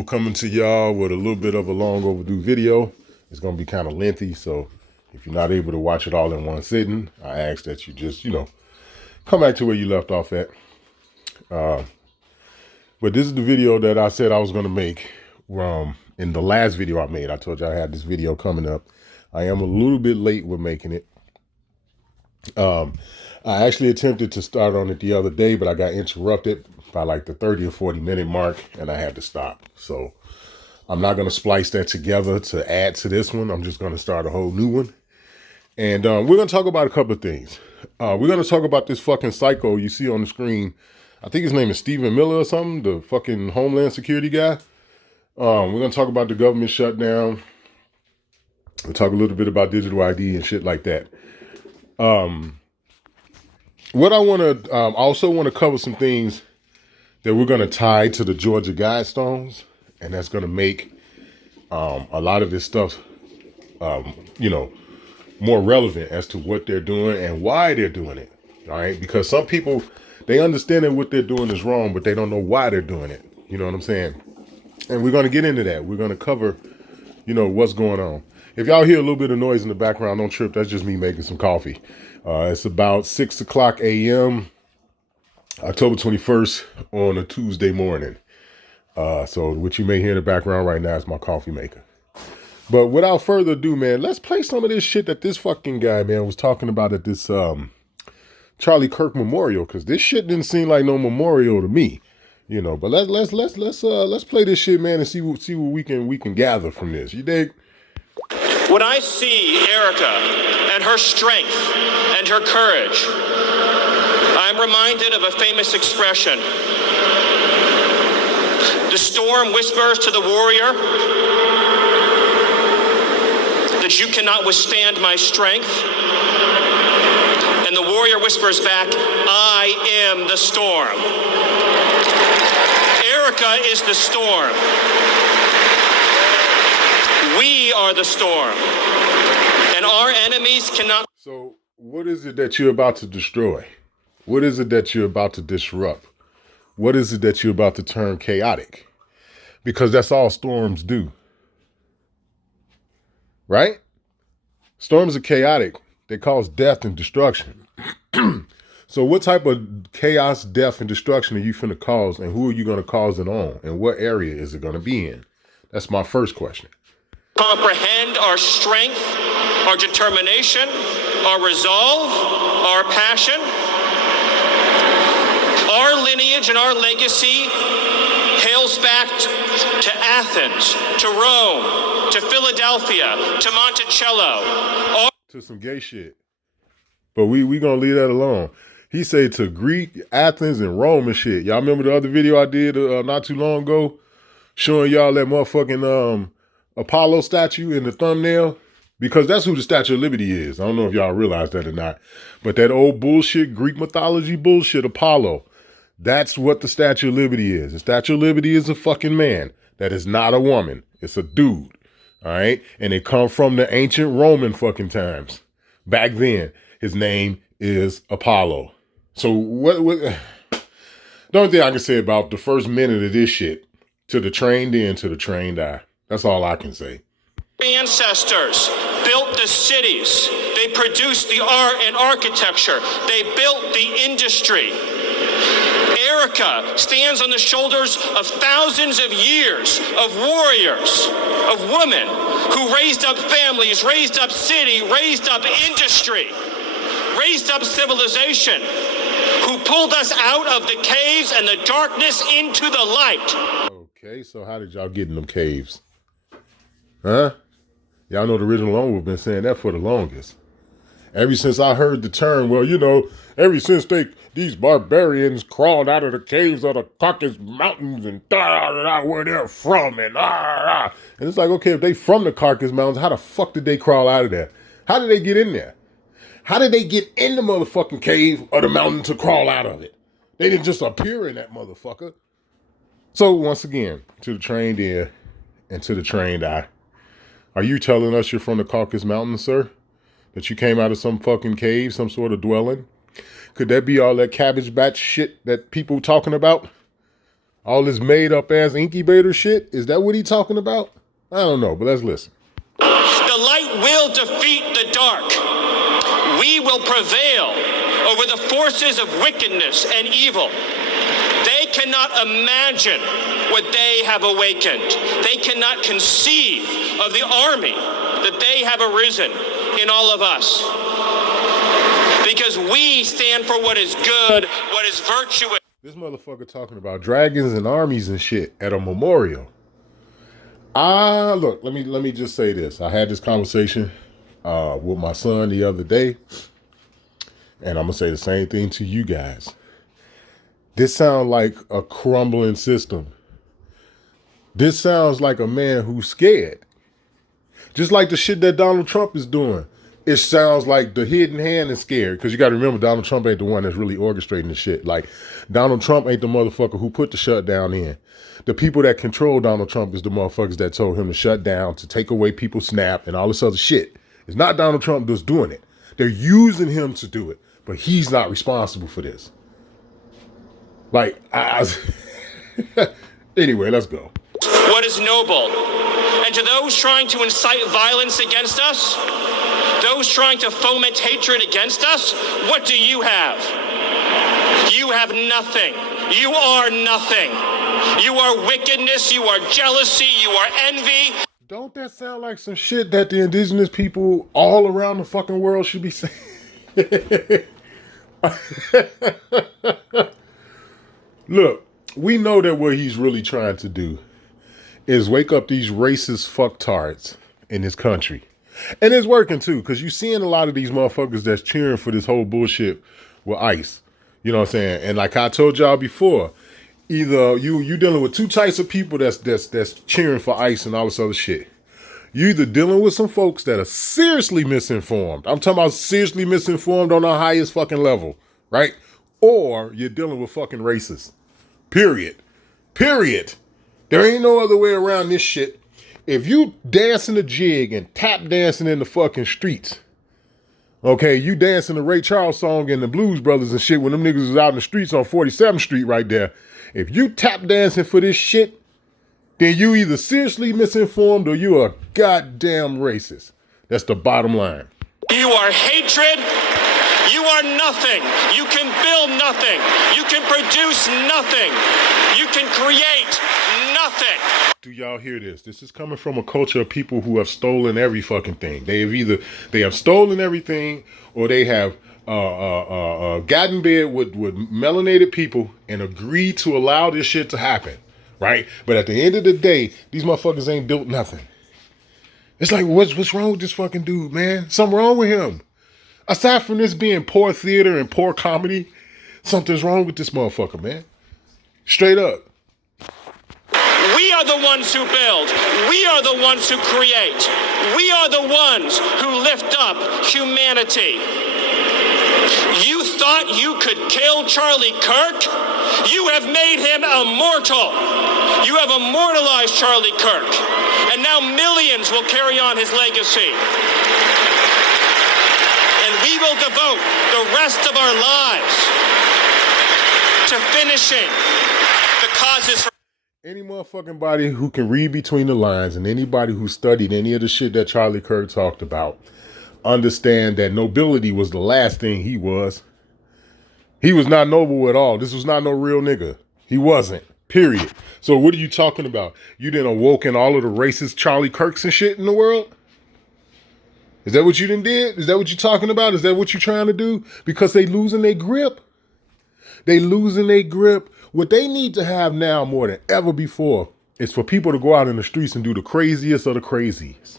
Cable coming to y'all with a little bit of a long overdue video. It's going to be kind of lengthy, so if you're not able to watch it all in one sitting, I ask that you just, come back to where you left off at. But this is the video that I said I was going to make in the last video I made. I told you I had this video coming up. I am a little bit late with making it. I actually attempted to start on it the other day, but I got interrupted by like the 30 or 40 minute mark and I had to stop. So I'm not going to splice that together to add to this one. I'm just going to start a whole new one. And we're going to talk about a couple of things. We're going to talk about this fucking psycho you see on the screen. I think his name is Stephen Miller or something, the fucking Homeland Security guy. We're going to talk about the government shutdown. We'll talk a little bit about digital ID and shit like that. What I want to also want to cover some things that we're going to tie to the Georgia Guidestones, and that's going to make a lot of this stuff, more relevant as to what they're doing and why they're doing it. All right, because some people, they understand that what they're doing is wrong, but they don't know why they're doing it. You know what I'm saying? And we're going to get into that. We're going to cover, what's going on. If y'all hear a little bit of noise in the background, don't trip. That's just me making some coffee. It's about 6 o'clock a.m., October 21st on a Tuesday morning. So what you may hear in the background right now is my coffee maker. But without further ado, man, let's play some of this shit that this fucking guy, man, was talking about at this Charlie Kirk memorial, because this shit didn't seem like no memorial to me. But let's play this shit, man, and see what we can gather from this. You dig? When I see Erica and her strength and her courage, I'm reminded of a famous expression. The storm whispers to the warrior that you cannot withstand my strength. And the warrior whispers back, I am the storm. Erica is the storm. We are the storm. And our enemies cannot. So what is it that you're about to destroy? What is it that you're about to disrupt? What is it that you're about to turn chaotic? Because that's all storms do. Right? Storms are chaotic. They cause death and destruction. So what type of chaos, death, and destruction are you finna cause, and who are you going to cause it on? And what area is it going to be in? That's my first question. Comprehend our strength, our determination, our resolve, our passion. Our lineage and our legacy hails back to Athens, to Rome, to Philadelphia, to Monticello. To some gay shit. But we gonna leave that alone. He said to Greek, Athens, and Rome and shit. Y'all remember the other video I did not too long ago? Showing y'all that motherfucking Apollo statue in the thumbnail? Because that's who the Statue of Liberty is. I don't know if y'all realize that or not. But that old bullshit, Greek mythology bullshit, Apollo. That's what the Statue of Liberty is. The Statue of Liberty is a fucking man. That is not a woman. It's a dude. All right? And it come from the ancient Roman fucking times. Back then, his name is Apollo. So what the only thing I can say about the first minute of this shit, to the trained in, to the trained eye. That's all I can say. Ancestors built the cities. They produced the art and architecture. They built the industry. Erica stands on the shoulders of thousands of years of warriors, of women who raised up families, raised up city, raised up industry, raised up civilization, who pulled us out of the caves and the darkness into the light. Okay, so how did y'all get in them caves? Huh? Y'all know the original owner have been saying that for the longest. Ever since I heard the term, ever since these barbarians crawled out of the caves of the Caucasus Mountains and where they're from and it's like, okay, if they from the Caucasus Mountains, how the fuck did they crawl out of there? How did they get in there? How did they get in the motherfucking cave or the mountain to crawl out of it? They didn't just appear in that motherfucker. So once again, to the trained ear and to the trained eye, are you telling us you're from the Caucasus Mountains, sir? That you came out of some fucking cave, some sort of dwelling? Could that be all that cabbage batch shit that people talking about? All this made up ass incubator shit? Is that what he talking about? I don't know, but let's listen. The light will defeat the dark. We will prevail over the forces of wickedness and evil. They cannot imagine what they have awakened. They cannot conceive of the army that they have arisen in all of us. Because we stand for what is good, what is virtuous. This motherfucker talking about dragons and armies and shit at a memorial. Look, let me just say this. I had this conversation with my son the other day, and I'm gonna say the same thing to you guys. This sounds like a crumbling system. This sounds like a man who's scared. Just like the shit that Donald Trump is doing. It sounds like the hidden hand is scared. Because you got to remember, Donald Trump ain't the one that's really orchestrating the shit. Like, Donald Trump ain't the motherfucker who put the shutdown in. The people that control Donald Trump is the motherfuckers that told him to shut down, to take away people's SNAP and all this other shit. It's not Donald Trump that's doing it. They're using him to do it. But he's not responsible for this. Like, anyway, let's go. What is noble? And to those trying to incite violence against us, those trying to foment hatred against us, what do you have? You have nothing. You are nothing. You are wickedness, you are jealousy, you are envy. Don't that sound like some shit that the indigenous people all around the fucking world should be saying? Look, we know that what he's really trying to do is wake up these racist fucktards in this country. And it's working too, because you're seeing a lot of these motherfuckers that's cheering for this whole bullshit with ICE. You know what I'm saying? And like I told y'all before, either you dealing with two types of people that's cheering for ICE and all this other shit. You either dealing with some folks that are seriously misinformed. I'm talking about seriously misinformed on the highest fucking level, right? Or you're dealing with fucking racists. Period. There ain't no other way around this shit. If you dancing a jig and tap dancing in the fucking streets, okay, you dancing the Ray Charles song and the Blues Brothers and shit when them niggas was out in the streets on 47th Street right there. If you tap dancing for this shit, then you either seriously misinformed or you a goddamn racist. That's the bottom line. You are hatred. You are nothing. You can build nothing. You can produce nothing. You can create nothing. Do y'all hear this? This is coming from a culture of people who have stolen every fucking thing. They have stolen everything, or they have gotten in bed with melanated people and agreed to allow this shit to happen, right? But at the end of the day, these motherfuckers ain't built nothing. It's like, what's wrong with this fucking dude, man? Something wrong with him. Aside from this being poor theater and poor comedy, something's wrong with this motherfucker, man. Straight up. We are the ones who build. We are the ones who create. We are the ones who lift up humanity. You thought you could kill Charlie Kirk? You have made him immortal. You have immortalized Charlie Kirk. And now millions will carry on his legacy. And we will devote the rest of our lives to finishing the causes. Any motherfucking body who can read between the lines and anybody who studied any of the shit that Charlie Kirk talked about understand that nobility was the last thing he was. He was not noble at all. This was not no real nigga. He wasn't. Period. So what are you talking about? You done awoken all of the racist Charlie Kirks and shit in the world? Is that what you done did? Is that what you're talking about? Is that what you're trying to do? Because they losing their grip. They losing their grip. What they need to have now more than ever before is for people to go out in the streets and do the craziest of the crazies.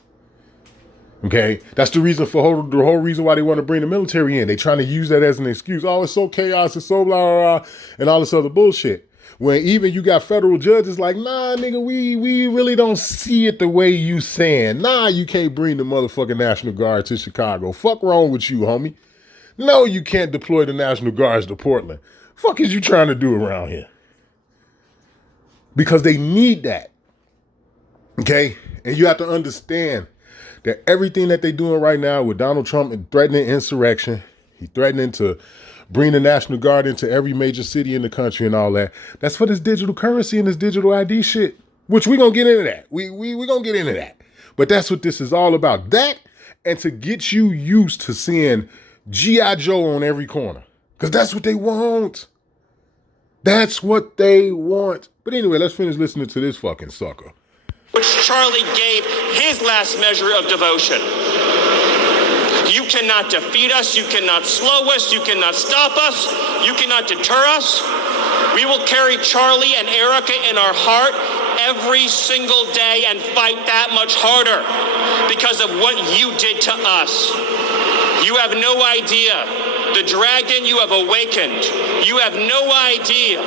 Okay? That's the reason for the whole reason why they want to bring the military in. They trying to use that as an excuse. Oh, it's so chaos, it's so blah, blah, blah, and all this other bullshit. When even you got federal judges like, nah, nigga, we really don't see it the way you saying. Nah, you can't bring the motherfucking National Guard to Chicago. Fuck wrong with you, homie. No, you can't deploy the National Guards to Portland. Fuck is you trying to do around here? Because they need that. Okay? And you have to understand that everything that they're doing right now with Donald Trump and threatening insurrection, he's threatening to bring the National Guard into every major city in the country and all that. That's for this digital currency and this digital ID shit, which we're going to get into that. We're going to get into that. But that's what this is all about. That and to get you used to seeing G.I. Joe on every corner. Because that's what they want. That's what they want. But anyway, let's finish listening to this fucking sucker. Which Charlie gave his last measure of devotion. You cannot defeat us. You cannot slow us. You cannot stop us. You cannot deter us. We will carry Charlie and Erica in our heart every single day and fight that much harder because of what you did to us. You have no idea the dragon you have awakened. You have no idea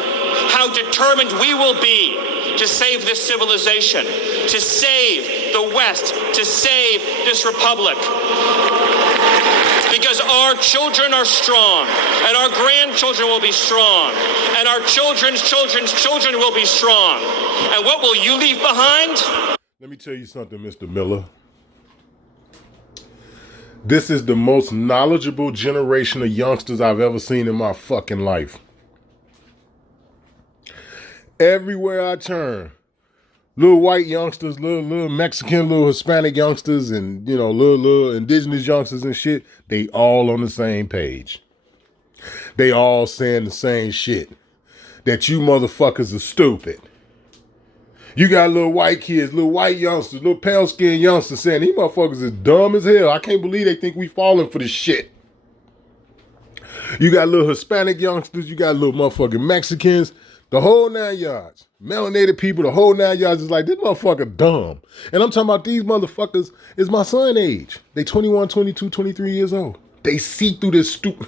how determined we will be to save this civilization, to save the West, to save this republic. Because our children are strong, and our grandchildren will be strong, and our children's children's children will be strong. And what will you leave behind? Let me tell you something, Mr. Miller. This is the most knowledgeable generation of youngsters I've ever seen in my fucking life. Everywhere I turn, little white youngsters, little Mexican, little Hispanic youngsters, and, you know, little indigenous youngsters and shit, they all on the same page. They all saying the same shit. That you motherfuckers are stupid. You got little white kids, little white youngsters, little pale-skinned youngsters saying, these motherfuckers is dumb as hell. I can't believe they think we falling for this shit. You got little Hispanic youngsters, you got little motherfucking Mexicans, the whole 9 yards. Melanated people, the whole 9 yards is like, this motherfucker dumb. And I'm talking about these motherfuckers is my son age. They 21, 22, 23 years old. They see through this stupid.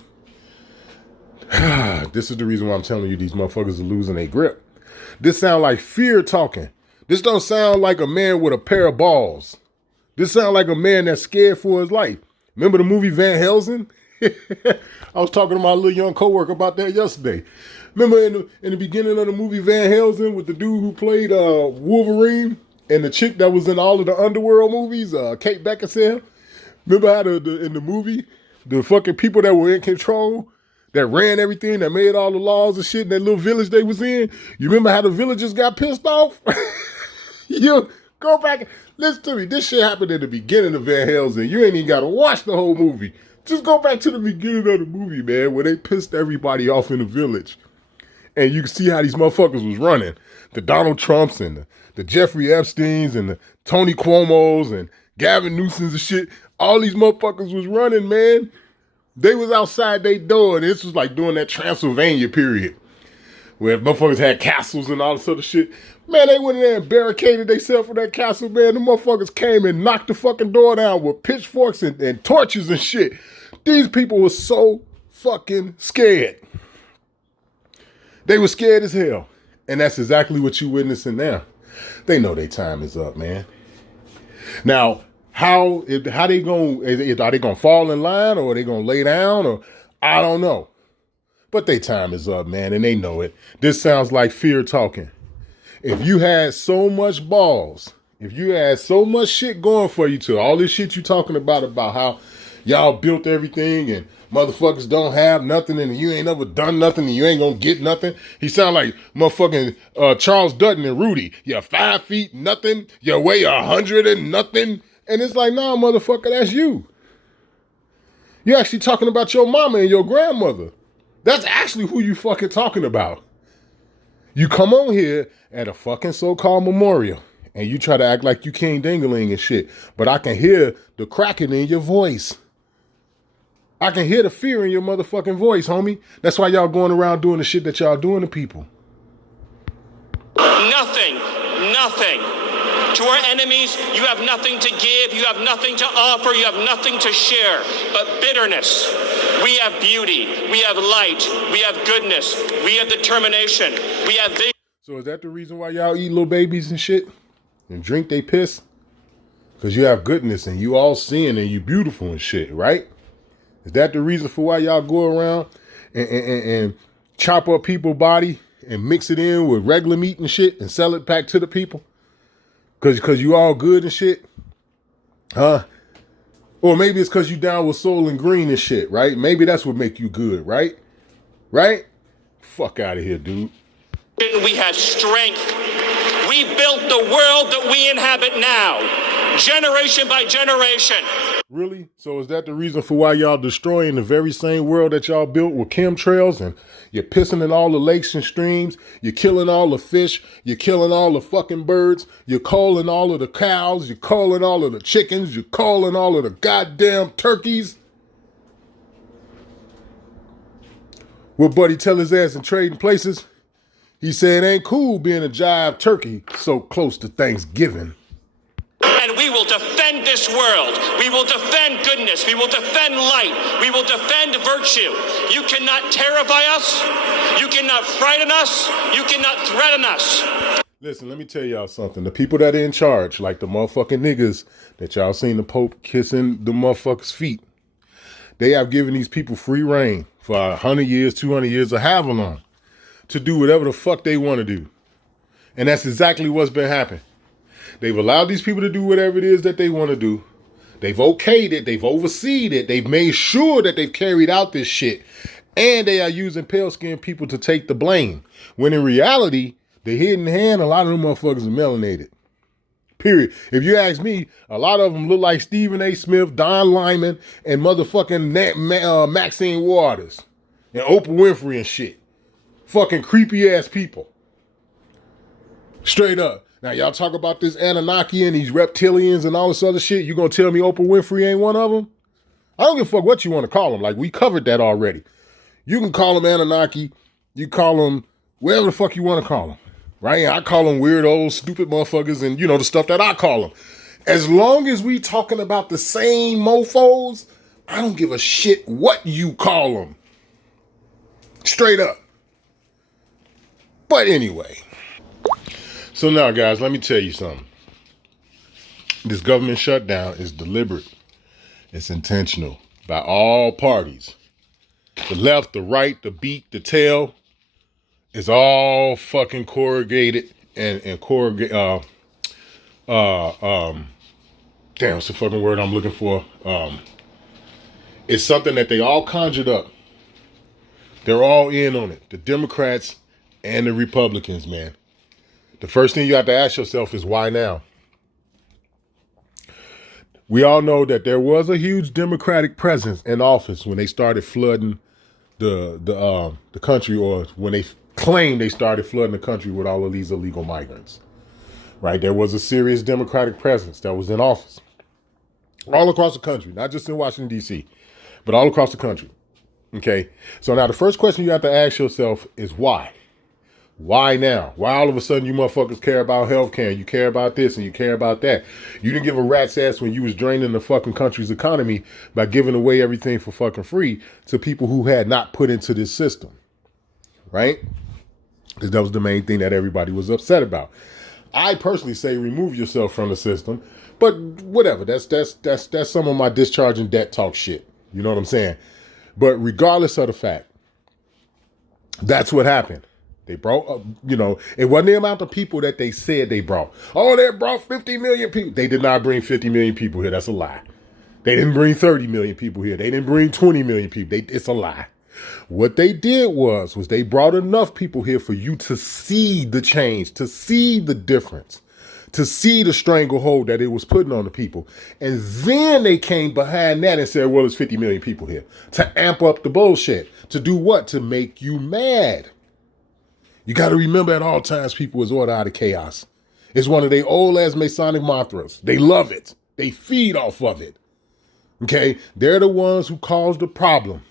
This is the reason why I'm telling you these motherfuckers are losing their grip. This sound like fear talking. This don't sound like a man with a pair of balls. This sound like a man that's scared for his life. Remember the movie Van Helsing? I was talking to my little young coworker about that yesterday. Remember in the beginning of the movie Van Helsing with the dude who played Wolverine and the chick that was in all of the Underworld movies, Kate Beckinsale? Remember how in the movie, the fucking people that were in control, that ran everything, that made all the laws and shit in that little village they was in? You remember how the villagers got pissed off? You go back, listen to me. This shit happened in the beginning of Van Helsing. You ain't even got to watch the whole movie. Just go back to the beginning of the movie, man, where they pissed everybody off in the village. And you can see how these motherfuckers was running. The Donald Trumps and the Jeffrey Epsteins and the Tony Cuomos and Gavin Newsoms and shit. All these motherfuckers was running, man. They was outside their door. And this was like during that Transylvania period where motherfuckers had castles and all this other shit. Man, they went in there and barricaded themselves for that castle, man. The motherfuckers came and knocked the fucking door down with pitchforks and torches and shit. These people were so fucking scared. They were scared as hell. And that's exactly what you witnessing now. They know their time is up, man. Now, how they going? Are they gonna fall in line, or are they gonna lay down, or I don't know. But their time is up, man, and they know it. This sounds like fear talking. If you had so much balls, if you had so much shit going for you, to all this shit you talking about how y'all built everything and motherfuckers don't have nothing and you ain't never done nothing and you ain't gonna get nothing. He sound like motherfucking Charles Dutton and Rudy. You're 5 feet nothing. You weigh 100 and nothing. And it's like, nah, motherfucker, that's you. You're actually talking about your mama and your grandmother. That's actually who you fucking talking about. You come on here at a fucking so-called memorial and you try to act like you King Dingaling and shit, but I can hear the cracking in your voice. I can hear the fear in your motherfucking voice, homie. That's why y'all going around doing the shit that y'all doing to people. Nothing. To our enemies, you have nothing to give, you have nothing to offer, you have nothing to share, but bitterness. We have beauty, we have light, we have goodness, we have determination, we have vision. So is that the reason why y'all eat little babies and shit? And drink they piss? Because you have goodness and you all seeing and you beautiful and shit, right? Is that the reason for why y'all go around and chop up people's body and mix it in with regular meat and shit and sell it back to the people? Because you all good and shit? Huh? Or maybe it's because you down with Soul and Green and shit, right? Maybe that's what make you good, right? Right? Fuck out of here, dude. We had strength. We built the world that we inhabit now, generation by generation. Really? So is that the reason for why y'all destroying the very same world that y'all built with chemtrails, and you're pissing in all the lakes and streams, you're killing all the fish, you're killing all the fucking birds, you're calling all of the cows, you're calling all of the chickens, you're calling all of the goddamn turkeys? What Buddy tell his ass in Trading Places? He said it ain't cool being a jive turkey so close to Thanksgiving. And we will defend this world. We will defend goodness. We will defend light. We will defend virtue. You cannot terrify us. You cannot frighten us. You cannot threaten us. Listen, let me tell y'all something. The people that are in charge, like the motherfucking niggas that y'all seen the Pope kissing the motherfuckers' feet, they have given these people free reign for 100 years, 200 years, or however long, to do whatever the fuck they want to do. And that's exactly what's been happening. They've allowed these people to do whatever it is that they want to do. They've okayed it. They've overseen it. They've made sure that they've carried out this shit. And they are using pale-skinned people to take the blame. When in reality, the hidden hand, a lot of them motherfuckers are melanated. Period. If you ask me, a lot of them look like Stephen A. Smith, Don Lyman, and motherfucking Maxine Waters. And Oprah Winfrey and shit. Fucking creepy-ass people. Straight up. Now, y'all talk about this Anunnaki and these reptilians and all this other shit. You gonna tell me Oprah Winfrey ain't one of them? I don't give a fuck what you want to call them. Like, we covered that already. You can call them Anunnaki. You call them whatever the fuck you want to call them. Right? I call them weirdos, stupid motherfuckers, and, you know, the stuff that I call them. As long as we talking about the same mofos, I don't give a shit what you call them. Straight up. But anyway. So now, guys, let me tell you something. This government shutdown is deliberate. It's intentional by all parties. The left, the right, the beak, the tail. It's all fucking corrugated and corrugated. Damn, what's the fucking word I'm looking for? It's something that they all conjured up. They're all in on it. The Democrats and the Republicans, man. The first thing you have to ask yourself is why now? We all know that there was a huge Democratic presence in office when they started flooding the country, or when they claimed they started flooding the country with all of these illegal migrants. Right? There was a serious Democratic presence that was in office all across the country, not just in Washington, D.C., but all across the country. Okay? So now the first question you have to ask yourself is why? Why now? Why all of a sudden you motherfuckers care about healthcare, and you care about this and you care about that? You didn't give a rat's ass when you was draining the fucking country's economy by giving away everything for fucking free to people who had not put into this system. Right? Because that was the main thing that everybody was upset about. I personally say remove yourself from the system, but whatever. That's some of my discharging debt talk shit. You know what I'm saying? But regardless of the fact, that's what happened. They brought, it wasn't the amount of people that they said they brought. Oh, they brought 50 million people. They did not bring 50 million people here. That's a lie. They didn't bring 30 million people here. They didn't bring 20 million people. It's a lie. What they did was they brought enough people here for you to see the change, to see the difference, to see the stranglehold that it was putting on the people. And then they came behind that and said, well, it's 50 million people here. To amp up the bullshit. To do what? To make you mad. You got to remember at all times, people is order out of chaos. It's one of their old-ass Masonic mantras. They love it. They feed off of it. Okay? They're the ones who cause the problem.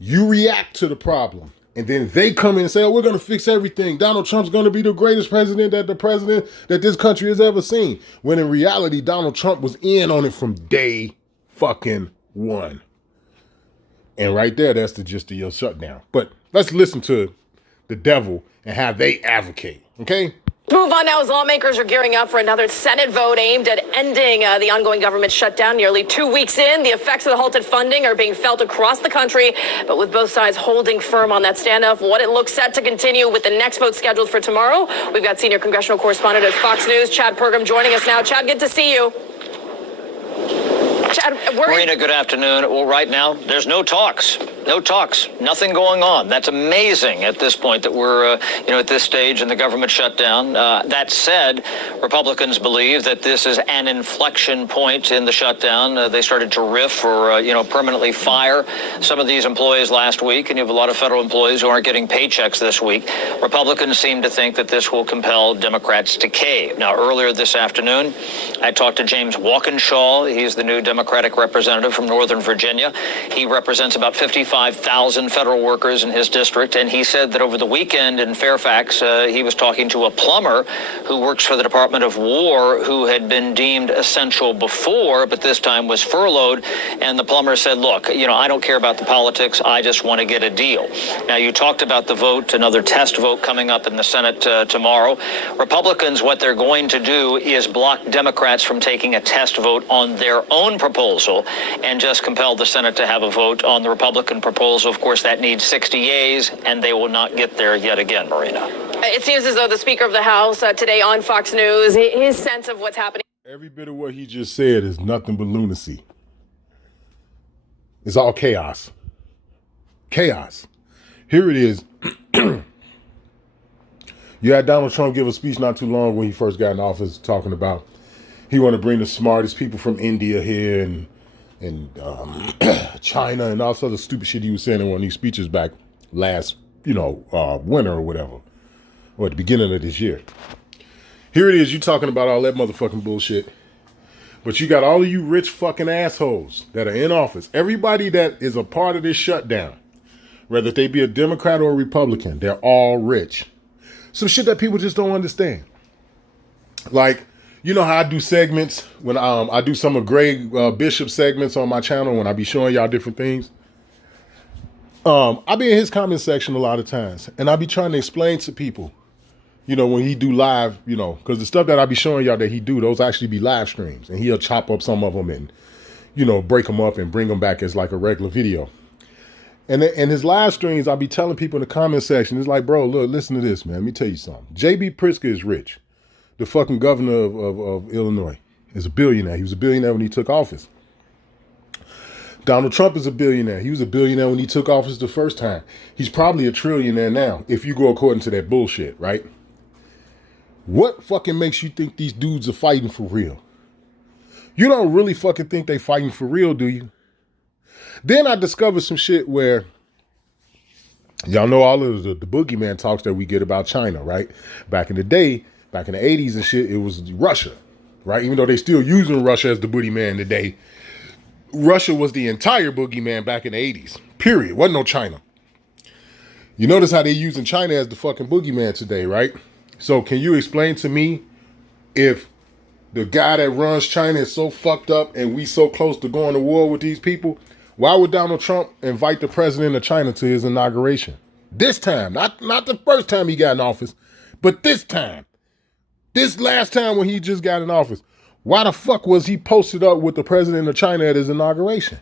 You react to the problem. And then they come in and say, oh, we're going to fix everything. Donald Trump's going to be the greatest president that this country has ever seen. When in reality, Donald Trump was in on it from day fucking one. And right there, that's the gist of your shutdown. But let's listen to the devil and how they advocate, okay? Move on now as lawmakers are gearing up for another Senate vote aimed at ending the ongoing government shutdown. Nearly 2 weeks in, the effects of the halted funding are being felt across the country, but with both sides holding firm on that standoff, what it looks set to continue with the next vote scheduled for tomorrow. We've got senior congressional correspondent at Fox News, Chad Pergam, joining us now. Chad, good to see you. Chad, Marina, good afternoon. Well, right now, there's no talks. No talks, nothing going on. That's amazing at this point that we're, at this stage in the government shutdown. That said, Republicans believe that this is an inflection point in the shutdown. They started to riff or, permanently fire some of these employees last week, and you have a lot of federal employees who aren't getting paychecks this week. Republicans seem to think that this will compel Democrats to cave. Now, earlier this afternoon, I talked to James Walkinshaw. He's the new Democratic representative from Northern Virginia. He represents about 55,000 federal workers in his district, and he said that over the weekend in Fairfax, he was talking to a plumber who works for the Department of War who had been deemed essential before, but this time was furloughed. And the plumber said, look, I don't care about the politics. I just want to get a deal. Now, you talked about the vote, another test vote coming up in the Senate tomorrow. Republicans, what they're going to do is block Democrats from taking a test vote on their own proposal and just compel the Senate to have a vote on the Republican proposal. Of course, that needs 60 yeas, and they will not get there yet again, Marina. It seems as though the Speaker of the House today on Fox News, his sense of what's happening. Every bit of what he just said is nothing but lunacy. It's all chaos. Chaos. Here it is. You had Donald Trump give a speech not too long when he first got in office talking about he want to bring the smartest people from India here and China and all sorts of stupid shit he was saying in one of these speeches back last, winter or whatever, or at the beginning of this year. Here it is, you talking about all that motherfucking bullshit, but you got all of you rich fucking assholes that are in office. Everybody that is a part of this shutdown, whether they be a Democrat or a Republican, they're all rich. Some shit that people just don't understand. Like, you know how I do segments when I do some of Greg Bishop segments on my channel when I be showing y'all different things. I be in his comment section a lot of times, and I be trying to explain to people, when he do live, because the stuff that I be showing y'all that he do, those actually be live streams, and he'll chop up some of them and, break them up and bring them back as like a regular video. And his live streams, I'll be telling people in the comment section, it's like, bro, look, listen to this, man. Let me tell you something. J.B. Pritzker is rich. The fucking governor of Illinois is a billionaire. He was a billionaire when he took office. Donald Trump is a billionaire. He was a billionaire when he took office the first time. He's probably a trillionaire now, if you go according to that bullshit, right? What fucking makes you think these dudes are fighting for real? You don't really fucking think they fighting for real, do you? Then I discovered some shit where y'all know all of the boogeyman talks that we get about China, right? Back in the day, back in the 80s and shit, it was Russia, right? Even though they still using Russia as the boogeyman today, Russia was the entire boogeyman back in the 80s, period. Wasn't no China. You notice how they using China as the fucking boogeyman today, right? So can you explain to me if the guy that runs China is so fucked up and we so close to going to war with these people, why would Donald Trump invite the president of China to his inauguration? This time, not the first time he got in office, but this time. This last time when he just got in office. Why the fuck was he posted up with the president of China at his inauguration?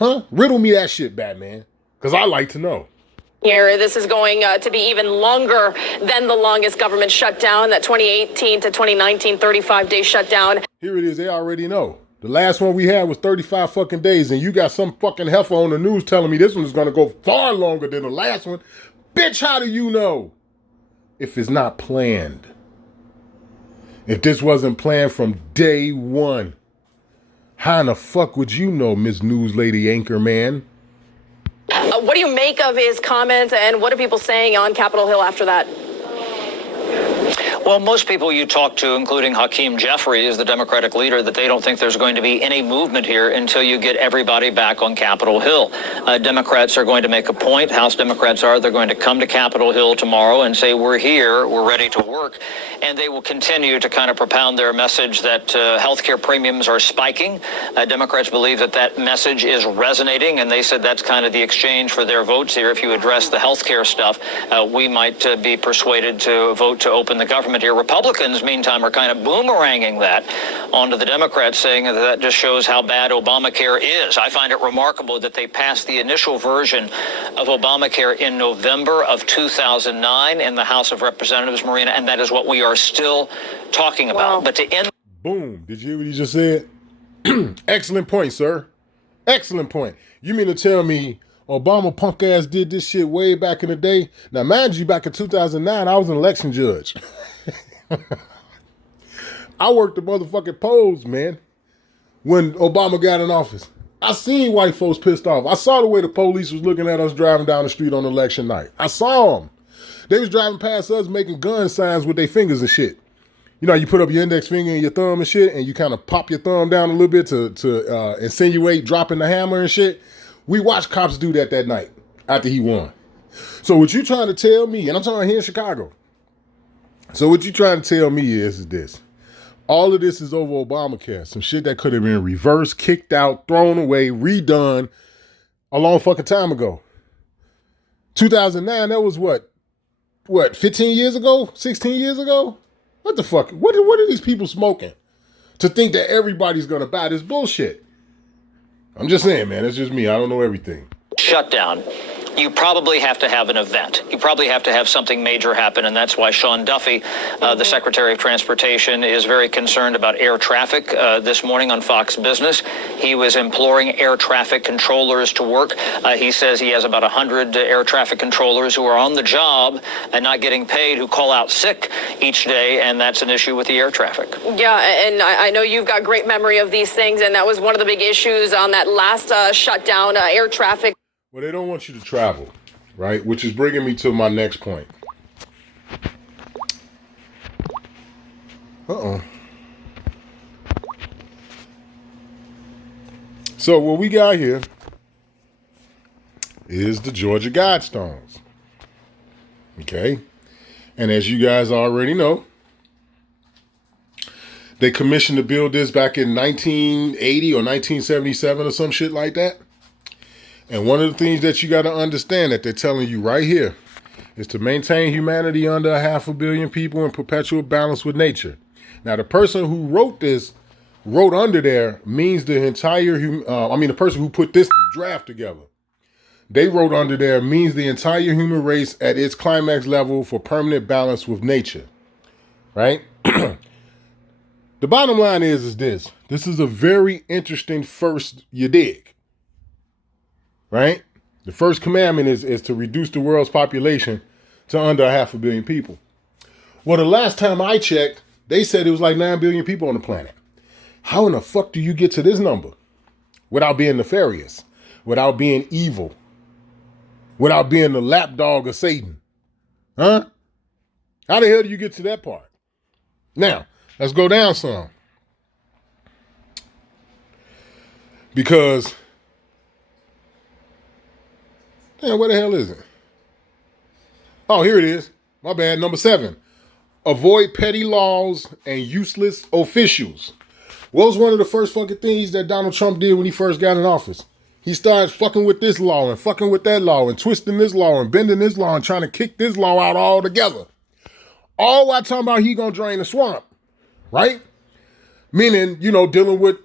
Huh? Riddle me that shit, Batman. Because I like to know. Here, this is going to be even longer than the longest government shutdown, that 2018 to 2019 35-day shutdown. Here it is. They already know. The last one we had was 35 fucking days, and you got some fucking heifer on the news telling me this one is going to go far longer than the last one. Bitch, how do you know if it's not planned? If this wasn't planned from day one, how in the fuck would you know, Miss News Lady Anchorman? What do you make of his comments, and what are people saying on Capitol Hill after that? Well, most people you talk to, including Hakeem Jeffries, the Democratic leader, that they don't think there's going to be any movement here until you get everybody back on Capitol Hill. Democrats are going to make a point. House Democrats are. They're going to come to Capitol Hill tomorrow and say, we're here, we're ready to work. And they will continue to kind of propound their message that health care premiums are spiking. Democrats believe that that message is resonating, and they said that's kind of the exchange for their votes here. If you address the health care stuff, we might be persuaded to vote to open the government here. Republicans, meantime, are kind of boomeranging that onto the Democrats, saying that just shows how bad Obamacare is. I find it remarkable that they passed the initial version of Obamacare in November of 2009 in the House of Representatives, Marina, and that is what we are still talking about. Wow. But to end... Boom. Did you hear what he just said? Excellent point, sir. Excellent point. You mean to tell me Obama punk ass did this shit way back in the day. Now, mind you, back in 2009, I was an election judge. I worked the motherfucking polls, man, when Obama got in office. I seen white folks pissed off. I saw the way the police was looking at us driving down the street on election night. I saw them. They was driving past us making gun signs with their fingers and shit. You know, you put up your index finger and your thumb and shit, and you kind of pop your thumb down a little bit to insinuate dropping the hammer and shit. We watched cops do that night after he won. So what you trying to tell me, and I'm talking here in Chicago. So what you trying to tell me is this. All of this is over Obamacare. Some shit that could have been reversed, kicked out, thrown away, redone a long fucking time ago. 2009, that was what, 15 years ago? 16 years ago? What the fuck? What are these people smoking to think that everybody's going to buy this bullshit? I'm just saying, man, it's just me. I don't know everything. Shutdown. You probably have to have an event. You probably have to have something major happen, and that's why Sean Duffy, the Secretary of Transportation, is very concerned about air traffic. This morning on Fox Business, he was imploring air traffic controllers to work. He says he has about 100 air traffic controllers who are on the job and not getting paid, who call out sick each day, and that's an issue with the air traffic. Yeah, and I know you've got great memory of these things, and that was one of the big issues on that last shutdown, air traffic. Well, they don't want you to travel, right? Which is bringing me to my next point. So what we got here is the Georgia Guidestones. Okay? And as you guys already know, they commissioned to build this back in 1980 or 1977 or some shit like that. And one of the things that you got to understand that they're telling you right here is to maintain humanity under 500 million people in perpetual balance with nature. Now, the person who wrote this, wrote under there, means the entire, the person who put this draft together, they wrote under there means the entire human race at its climax level for permanent balance with nature, right? The bottom line is this. This is a very interesting first, you dig. Right? The first commandment is to reduce the world's population to under 500 million people. Well, the last time I checked, they said it was like 9 billion people on the planet. How in the fuck do you get to this number without being nefarious, without being evil, without being the lapdog of Satan? Huh? How the hell do you get to that part? Now, let's go down some. Because damn, where the hell is it? Oh, here it is. My bad. Number 7. Avoid petty laws and useless officials. What was one of the first fucking things that Donald Trump did when he first got in office? He started fucking with this law and fucking with that law and twisting this law and bending this law and trying to kick this law out altogether. All while talking about he gonna drain the swamp, right? Meaning, dealing with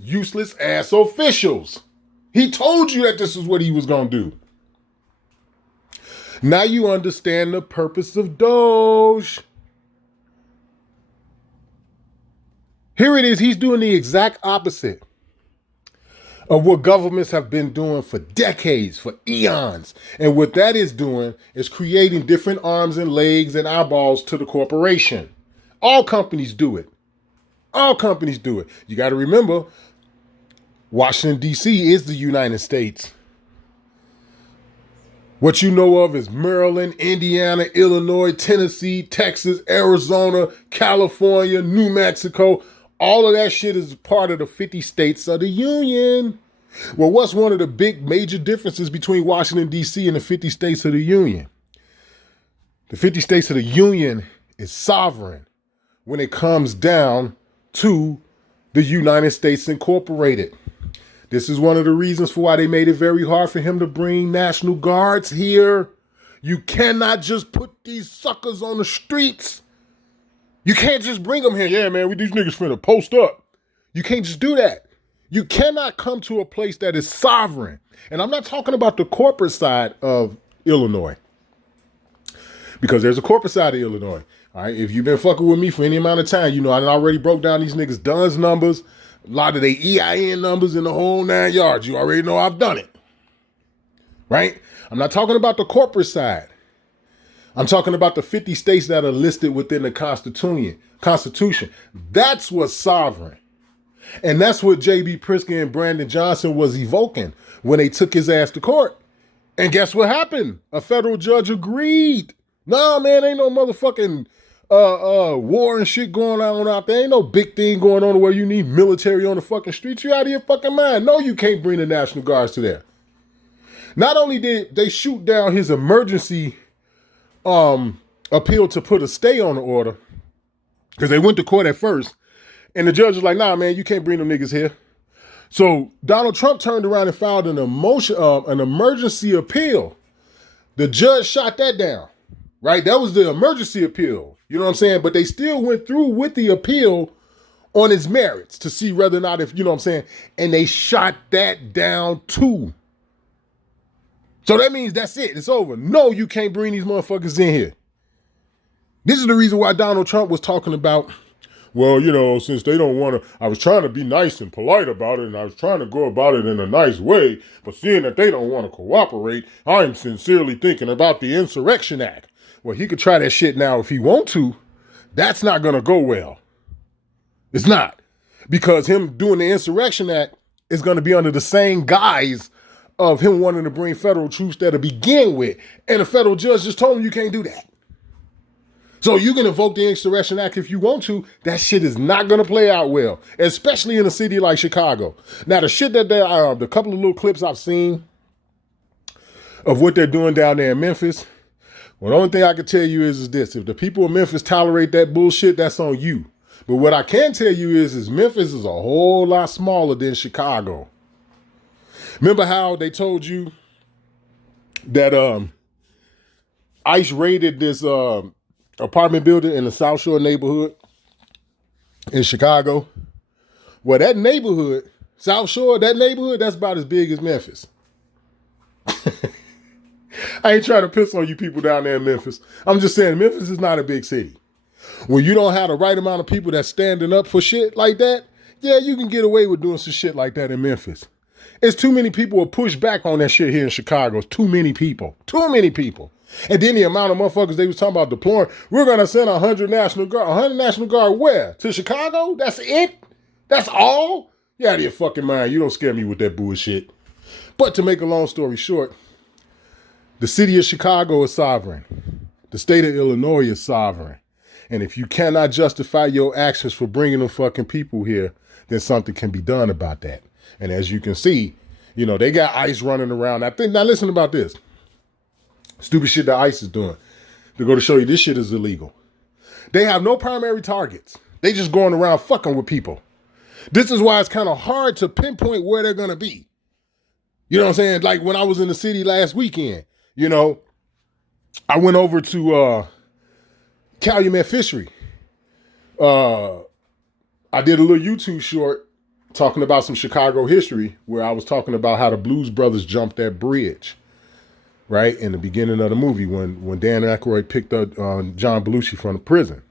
useless ass officials. He told you that this is what he was gonna do. Now you understand the purpose of Doge. Here it is. He's doing the exact opposite of what governments have been doing for decades, for eons. And what that is doing is creating different arms and legs and eyeballs to the corporation. All companies do it. All companies do it. You got to remember, Washington, D.C. is the United States. What you know of is Maryland, Indiana, Illinois, Tennessee, Texas, Arizona, California, New Mexico. All of that shit is part of the 50 states of the Union. Well, what's one of the big major differences between Washington, D.C. and the 50 states of the Union? The 50 states of the Union is sovereign when it comes down to the United States Incorporated. This is one of the reasons for why they made it very hard for him to bring National Guards here. You cannot just put these suckers on the streets. You can't just bring them here. Yeah, man, these niggas finna post up. You can't just do that. You cannot come to a place that is sovereign. And I'm not talking about the corporate side of Illinois. Because there's a corporate side of Illinois. All right, if you've been fucking with me for any amount of time, I already broke down these niggas' DUNS numbers, a lot of their EIN numbers in the whole 9 yards. You already know I've done it. right? I'm not talking about the corporate side. I'm talking about the 50 states that are listed within the Constitution. That's what's sovereign. And that's what J.B. Pritzker and Brandon Johnson was evoking when they took his ass to court. And guess what happened? A federal judge agreed. Nah, man, ain't no motherfucking war and shit going on out there. Ain't no big thing going on where you need military on the fucking streets. You out of your fucking mind. No, you can't bring the National Guards to there. Not only did they shoot down his emergency appeal to put a stay on the order, because they went to court at first, and the judge was like, nah, man, you can't bring them niggas here. So Donald Trump turned around and filed an emergency appeal. The judge shot that down, right? That was the emergency appeal. You know what I'm saying? But they still went through with the appeal on its merits to see whether or not, if you know what I'm saying, and they shot that down too. So that means that's it. It's over. No, you can't bring these motherfuckers in here. This is the reason why Donald Trump was talking about, well, you know, since they don't want to, I was trying to be nice and polite about it, and I was trying to go about it in a nice way, but seeing that they don't want to cooperate, I'm sincerely thinking about the Insurrection Act. Well, he could try that shit now if he want to. That's not going to go well. It's not. Because him doing the Insurrection Act is going to be under the same guise of him wanting to bring federal troops there to begin with. And the federal judge just told him you can't do that. So you can invoke the Insurrection Act if you want to. That shit is not going to play out well, especially in a city like Chicago. Now, the shit that the couple of little clips I've seen of what they're doing down there in Memphis, well, the only thing I can tell you is this. If the people of Memphis tolerate that bullshit, that's on you. But what I can tell you is Memphis is a whole lot smaller than Chicago. Remember how they told you that ICE raided this apartment building in the South Shore neighborhood in Chicago? Well, that neighborhood, South Shore, that neighborhood, that's about as big as Memphis. I ain't trying to piss on you people down there in Memphis. I'm just saying Memphis is not a big city. When you don't have the right amount of people that's standing up for shit like that, yeah, you can get away with doing some shit like that in Memphis. It's too many people will push back on that shit here in Chicago. It's too many people. Too many people. And then the amount of motherfuckers they was talking about deploying, we're going to send 100 National Guard. 100 National Guard where? To Chicago? That's it? That's all? You out of your fucking mind. You don't scare me with that bullshit. But to make a long story short, the city of Chicago is sovereign. The state of Illinois is sovereign. And if you cannot justify your actions for bringing them fucking people here, then something can be done about that. And as you can see, you know, they got ICE running around. Now listen about this. Stupid shit that ICE is doing. To go to show you this shit is illegal. They have no primary targets. They just going around fucking with people. This is why it's kind of hard to pinpoint where they're going to be. You know what I'm saying? Like when I was in the city last weekend, you know, I went over to Calumet Fishery. I did a little YouTube short talking about some Chicago history where I was talking about how the Blues Brothers jumped that bridge, right? In the beginning of the movie when Dan Aykroyd picked up John Belushi from the prison.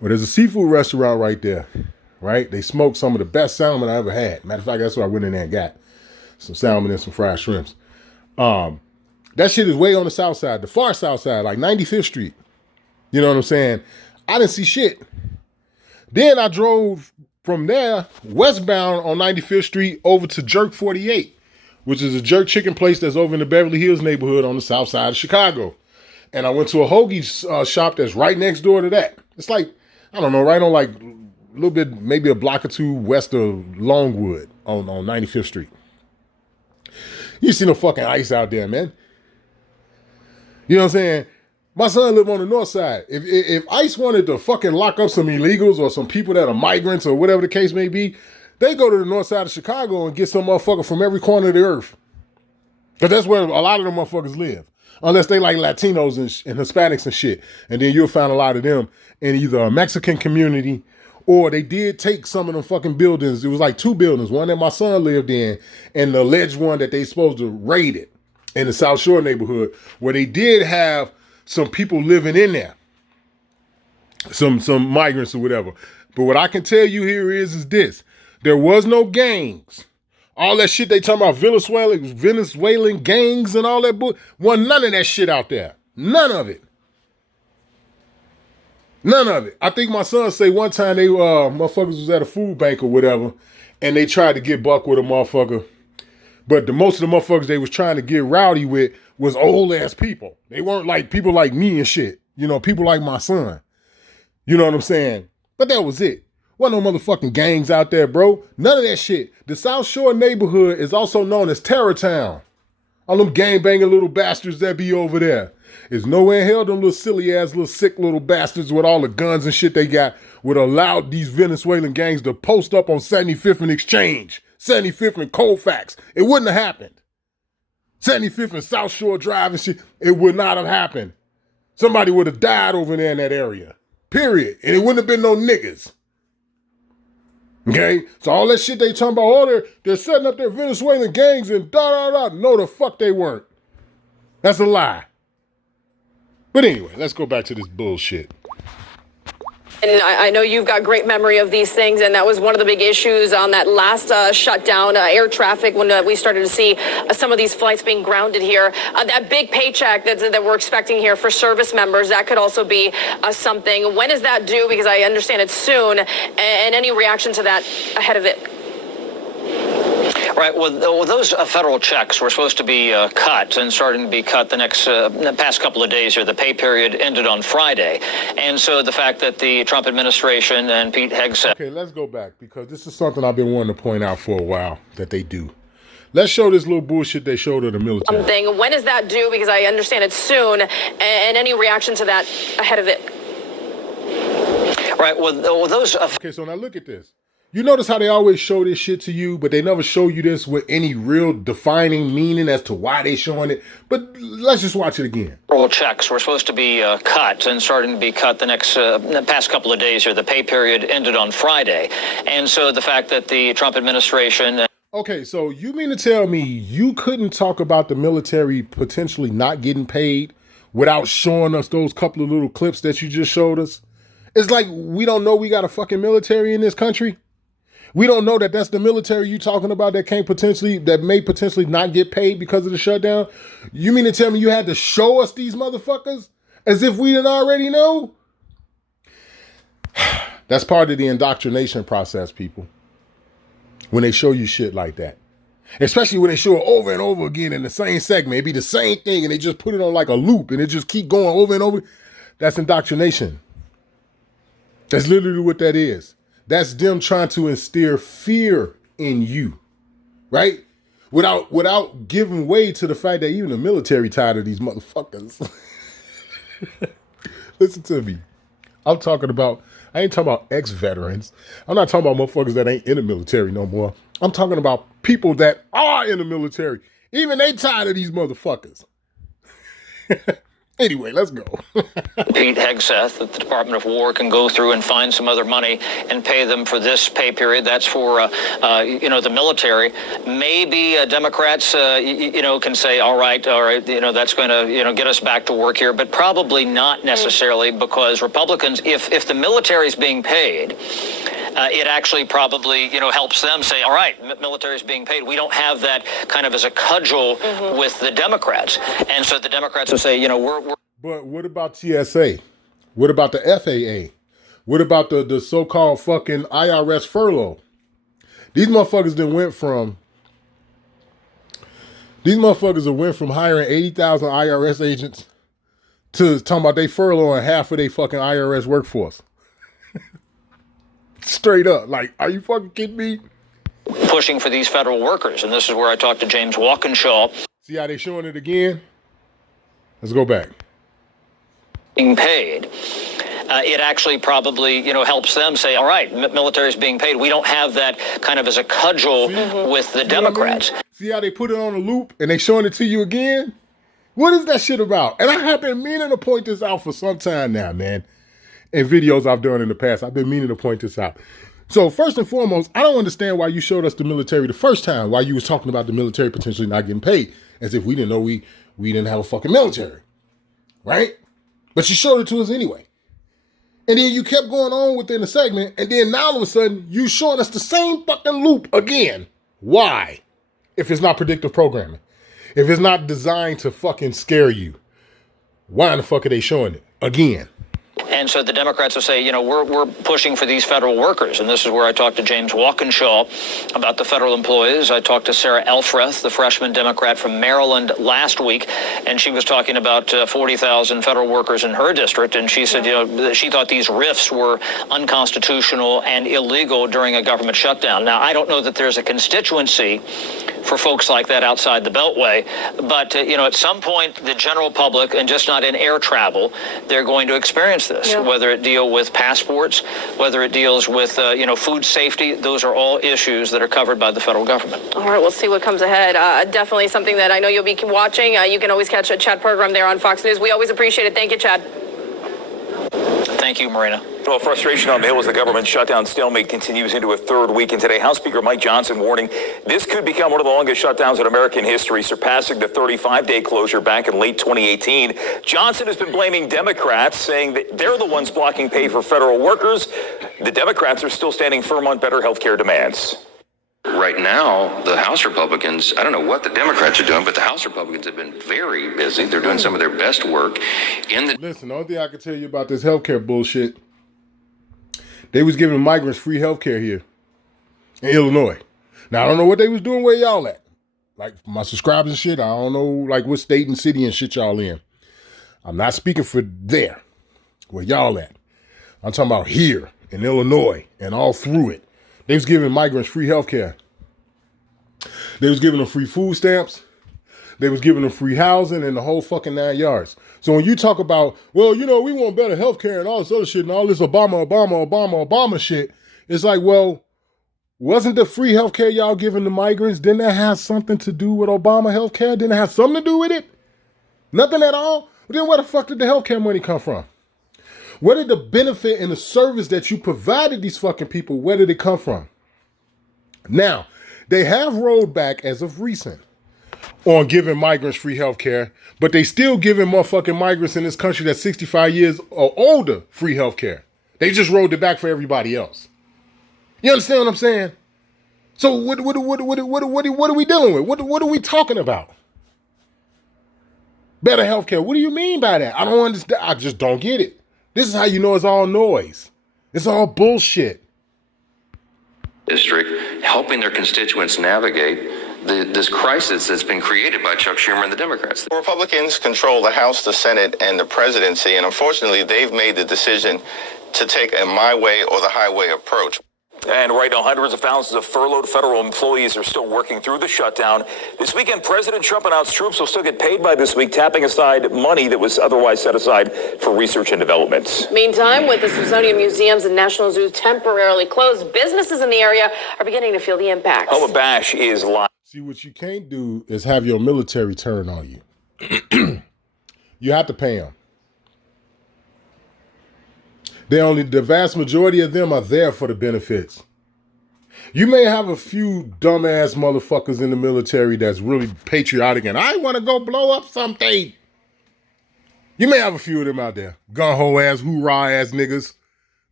Well, there's a seafood restaurant right there, right? They smoked some of the best salmon I ever had. Matter of fact, that's what I went in there and got. Some salmon and some fried shrimps. That shit is way on the south side, the far south side, like 95th Street. You know what I'm saying? I didn't see shit. Then I drove from there westbound on 95th Street over to Jerk 48, which is a jerk chicken place that's over in the Beverly Hills neighborhood on the south side of Chicago. And I went to a hoagie shop that's right next door to that. It's like, I don't know, right on like a little bit, maybe a block or two west of Longwood on 95th Street. You see no fucking ICE out there, man. You know what I'm saying? My son live on the north side. If ICE wanted to fucking lock up some illegals or some people that are migrants or whatever the case may be, they go to the north side of Chicago and get some motherfucker from every corner of the earth. Because that's where a lot of them motherfuckers live. Unless they like Latinos and Hispanics and shit. And then you'll find a lot of them in either a Mexican community or they did take some of them fucking buildings. It was like 2 buildings. One that my son lived in and the alleged one that they supposed to raid it in the South Shore neighborhood where they did have some people living in there. Some migrants or whatever. But what I can tell you here is this. There was no gangs All that shit they talking about Venezuelan gangs and all that bull. Wasn't none of that shit out there. None of it. None of it. I think my son say one time they motherfuckers was at a food bank or whatever, and they tried to get buck with a motherfucker. But most of the motherfuckers they was trying to get rowdy with was old ass people. They weren't like people like me and shit. You know, people like my son. You know what I'm saying? But that was it. Wasn't no motherfucking gangs out there, bro. None of that shit. The South Shore neighborhood is also known as Terror Town. All them gang-banging little bastards that be over there. It's nowhere in hell them little silly-ass, little sick little bastards with all the guns and shit they got would allow these Venezuelan gangs to post up on 75th and Exchange, 75th and Colfax. It wouldn't have happened. 75th and South Shore Drive and shit, it would not have happened. Somebody would have died over there in that area. Period. And it wouldn't have been no niggas. Okay? So all that shit they talking about, oh, they're setting up their Venezuelan gangs and da-da-da. No, the fuck they weren't. That's a lie. But anyway, let's go back to this bullshit. And I know you've got great memory of these things, and that was one of the big issues on that last shutdown, air traffic, when we started to see some of these flights being grounded here. That big paycheck that we're expecting here for service members, that could also be something. When is that due? Because I understand it's soon. And any reaction to that ahead of it? Right. Well, those federal checks were supposed to be cut and starting to be cut the past couple of days here. The pay period ended on Friday. And so the fact that the Trump administration and Pete Hegseth... Okay, let's go back because this is something I've been wanting to point out for a while that they do. Let's show this little bullshit they showed of the military. Something. When is that due? Because I understand it's soon. And any reaction to that ahead of it? Right. Well, those... Okay, so now look at this. You notice how they always show this shit to you, but they never show you this with any real defining meaning as to why they showing it. But let's just watch it again. Federal checks were supposed to be cut and starting to be cut the past couple of days here. The pay period ended on Friday. And so the fact that the Trump administration... Okay, so you mean to tell me you couldn't talk about the military potentially not getting paid without showing us those couple of little clips that you just showed us? It's like we don't know we got a fucking military in this country. We don't know that that's the military you talking about that may potentially not get paid because of the shutdown. You mean to tell me you had to show us these motherfuckers as if we didn't already know? That's part of the indoctrination process, people. When they show you shit like that. Especially when they show it over and over again in the same segment. It'd be the same thing and they just put it on like a loop and it just keep going over and over. That's indoctrination. That's literally what that is. That's them trying to instill fear in you, right? Without giving way to the fact that even the military tired of these motherfuckers. Listen to me. I ain't talking about ex-veterans. I'm not talking about motherfuckers that ain't in the military no more. I'm talking about people that are in the military. Even they tired of these motherfuckers. Anyway, let's go. Pete Hegseth at the Department of War can go through and find some other money and pay them for this pay period. That's for, the military. Maybe Democrats, can say, all right, that's going to, get us back to work here, but probably not necessarily because Republicans, if the military is being paid, it actually probably, helps them say, all right, military is being paid. We don't have that kind of as a cudgel with the Democrats. And so the Democrats will say, we're... But what about TSA? What about the FAA? What about the so-called fucking IRS furlough? These motherfuckers went from hiring 80,000 IRS agents to talking about they furloughing half of their fucking IRS workforce. Straight up. Like, are you fucking kidding me? Pushing for these federal workers. And this is where I talked to James Walkinshaw. See how they showing it again? Let's go back. Being paid. It actually probably, helps them say, all right, military is being paid. We don't have that kind of as a cudgel with the Democrats. See how they put it on a loop and they showing it to you again? What is that shit about? And I have been meaning to point this out for some time now, man. In videos I've done in the past, I've been meaning to point this out. So first and foremost, I don't understand why you showed us the military the first time, why you was talking about the military potentially not getting paid, as if we didn't know we didn't have a fucking military, right? But you showed it to us anyway. And then you kept going on within the segment, and then now all of a sudden, you showing us the same fucking loop again. Why? if it's not predictive programming? If it's not designed to fucking scare you, why in the fuck are they showing it again? And so the Democrats will say, you know, we're pushing for these federal workers. And this is where I talked to James Walkinshaw about the federal employees. I talked to Sarah Elfreth, the freshman Democrat from Maryland, last week. And she was talking about 40,000 federal workers in her district. And she said, you know, she thought these RIFs were unconstitutional and illegal during a government shutdown. Now, I don't know that there's a constituency for folks like that outside the Beltway. But, you know, at some point, the general public, and just not in air travel, they're going to experience this, whether it deal with passports, whether it deals with, you know, food safety. Those are all issues that are covered by the federal government. All right, we'll see what comes ahead. Definitely something that I know you'll be watching. You can always catch a Chad program there on Fox News. We always appreciate it. Thank you, Chad. Thank you, Marina. Well, frustration on the Hill as the government shutdown stalemate continues into a third week. And today, House Speaker Mike Johnson warning this could become one of the longest shutdowns in American history, surpassing the 35-day closure back in late 2018. Johnson has been blaming Democrats, saying that they're the ones blocking pay for federal workers. The Democrats are still standing firm on better health care demands. Right now, the House Republicans, I don't know what the Democrats are doing, but the House Republicans have been very busy. They're doing some of their best work in the... Listen, the only thing I can tell you about this healthcare bullshit, they was giving migrants free healthcare here in Illinois. Now, I don't know what they was doing where y'all at. Like, my subscribers and shit, I don't know, like, what state and city and shit y'all in. I'm not speaking for there, where y'all at. I'm talking about here in Illinois and all through it. They was giving migrants free healthcare. They was giving them free food stamps. They was giving them free housing and the whole fucking 9 yards. So when you talk about, well, you know, we want better healthcare and all this other shit and all this Obama shit, it's like, well, wasn't the free healthcare y'all giving the migrants, didn't that have something to do with Obama healthcare? Didn't it have something to do with it? Nothing at all? Then where the fuck did the healthcare money come from? Where did the benefit and the service that you provided these fucking people, where did it come from? Now, they have rolled back as of recent on giving migrants free health care, but they still giving motherfucking migrants in this country that's 65 years or older free health care. They just rolled it back for everybody else. You understand what I'm saying? So what are we dealing with? What are we talking about? Better health care. What do you mean by that? I don't understand. I just don't get it. This is how you know it's all noise. It's all bullshit. district, helping their constituents navigate this crisis that's been created by Chuck Schumer and the Democrats. Republicans control the House, the Senate, and the presidency, and unfortunately, they've made the decision to take a my way or the highway approach. And right now, hundreds of thousands of furloughed federal employees are still working through the shutdown. This weekend, President Trump announced troops will still get paid by this week, tapping aside money that was otherwise set aside for research and development. Meantime, with the Smithsonian Museums and National Zoo temporarily closed, businesses in the area are beginning to feel the impacts. Helma Bash is live. See, what you can't do is have your military turn on you. You have to pay them. The vast majority of them are there for the benefits. You may have a few dumbass motherfuckers in the military that's really patriotic and I want to go blow up something. You may have a few of them out there. Gun-ho ass, hoorah ass niggas.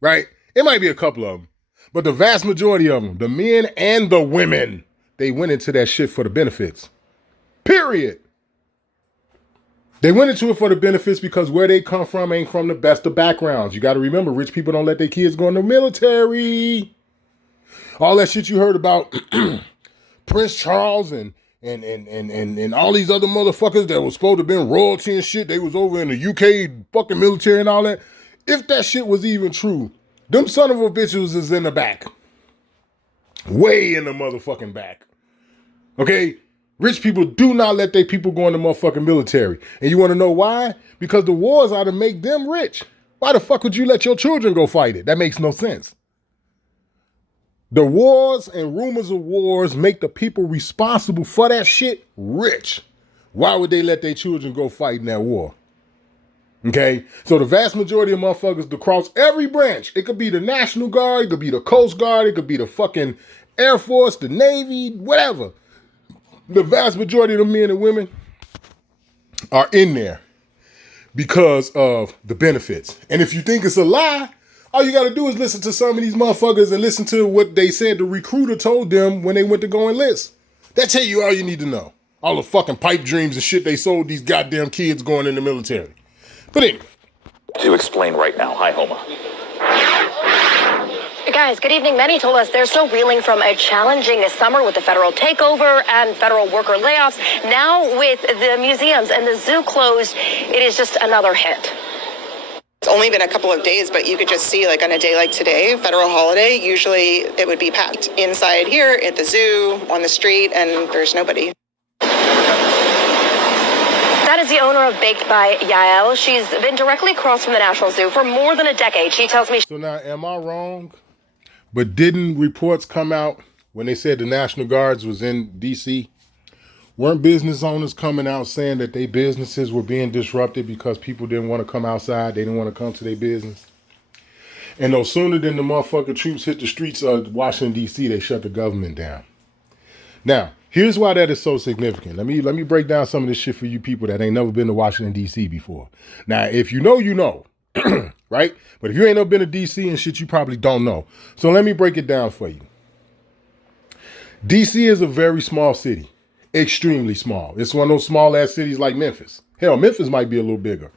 Right? It might be a couple of them. But the vast majority of them, the men and the women, they went into that shit for the benefits. Period. They went into it for the benefits because where they come from ain't from the best of backgrounds. You got to remember, rich people don't let their kids go in the military. All that shit you heard about Prince Charles and all these other motherfuckers that was supposed to have been royalty and shit. They was over in the UK fucking military and all that. If that shit was even true, them son of a bitches is in the back. Way in the motherfucking back. Okay? Rich people do not let their people go in the motherfucking military. And you want to know why? Because the wars are to make them rich. Why the fuck would you let your children go fight it? That makes no sense. The wars and rumors of wars make the people responsible for that shit rich. Why would they let their children go fight in that war? Okay? So the vast majority of motherfuckers across every branch, it could be the National Guard, it could be the Coast Guard, it could be the fucking Air Force, the Navy, whatever. The vast majority of the men and women are in there because of the benefits. And if you think it's a lie, all you got to do is listen to some of these motherfuckers and listen to what they said the recruiter told them when they went to go enlist. That tell you all you need to know. All the fucking pipe dreams and shit they sold these goddamn kids going in the military. But anyway. To explain right now. Hi, Homa. Guys, good evening. Many told us they're still reeling from a challenging summer with the federal takeover and federal worker layoffs. Now with the museums and the zoo closed, it is just another hit. It's only been a couple of days, but you could just see, like on a day like today, federal holiday, usually it would be packed inside here, at the zoo, on the street, and there's nobody. That is the owner of Baked by Yael. She's been directly across from the National Zoo for more than a decade. She tells me... So now, am I wrong? But didn't reports come out when they said the National Guards was in D.C.? Weren't business owners coming out saying that their businesses were being disrupted because people didn't want to come outside, they didn't want to come to their business? And no sooner than the motherfucking troops hit the streets of Washington, D.C., they shut the government down. Now, here's why that is so significant. Let me break down some of this shit for you people that ain't never been to Washington, D.C. before. Now, if you know, you know, right? But if you ain't never been to D.C. and shit, you probably don't know. So let me break it down for you. D.C. is a very small city. Extremely small. It's one of those small ass cities like Memphis. Hell, Memphis might be a little bigger.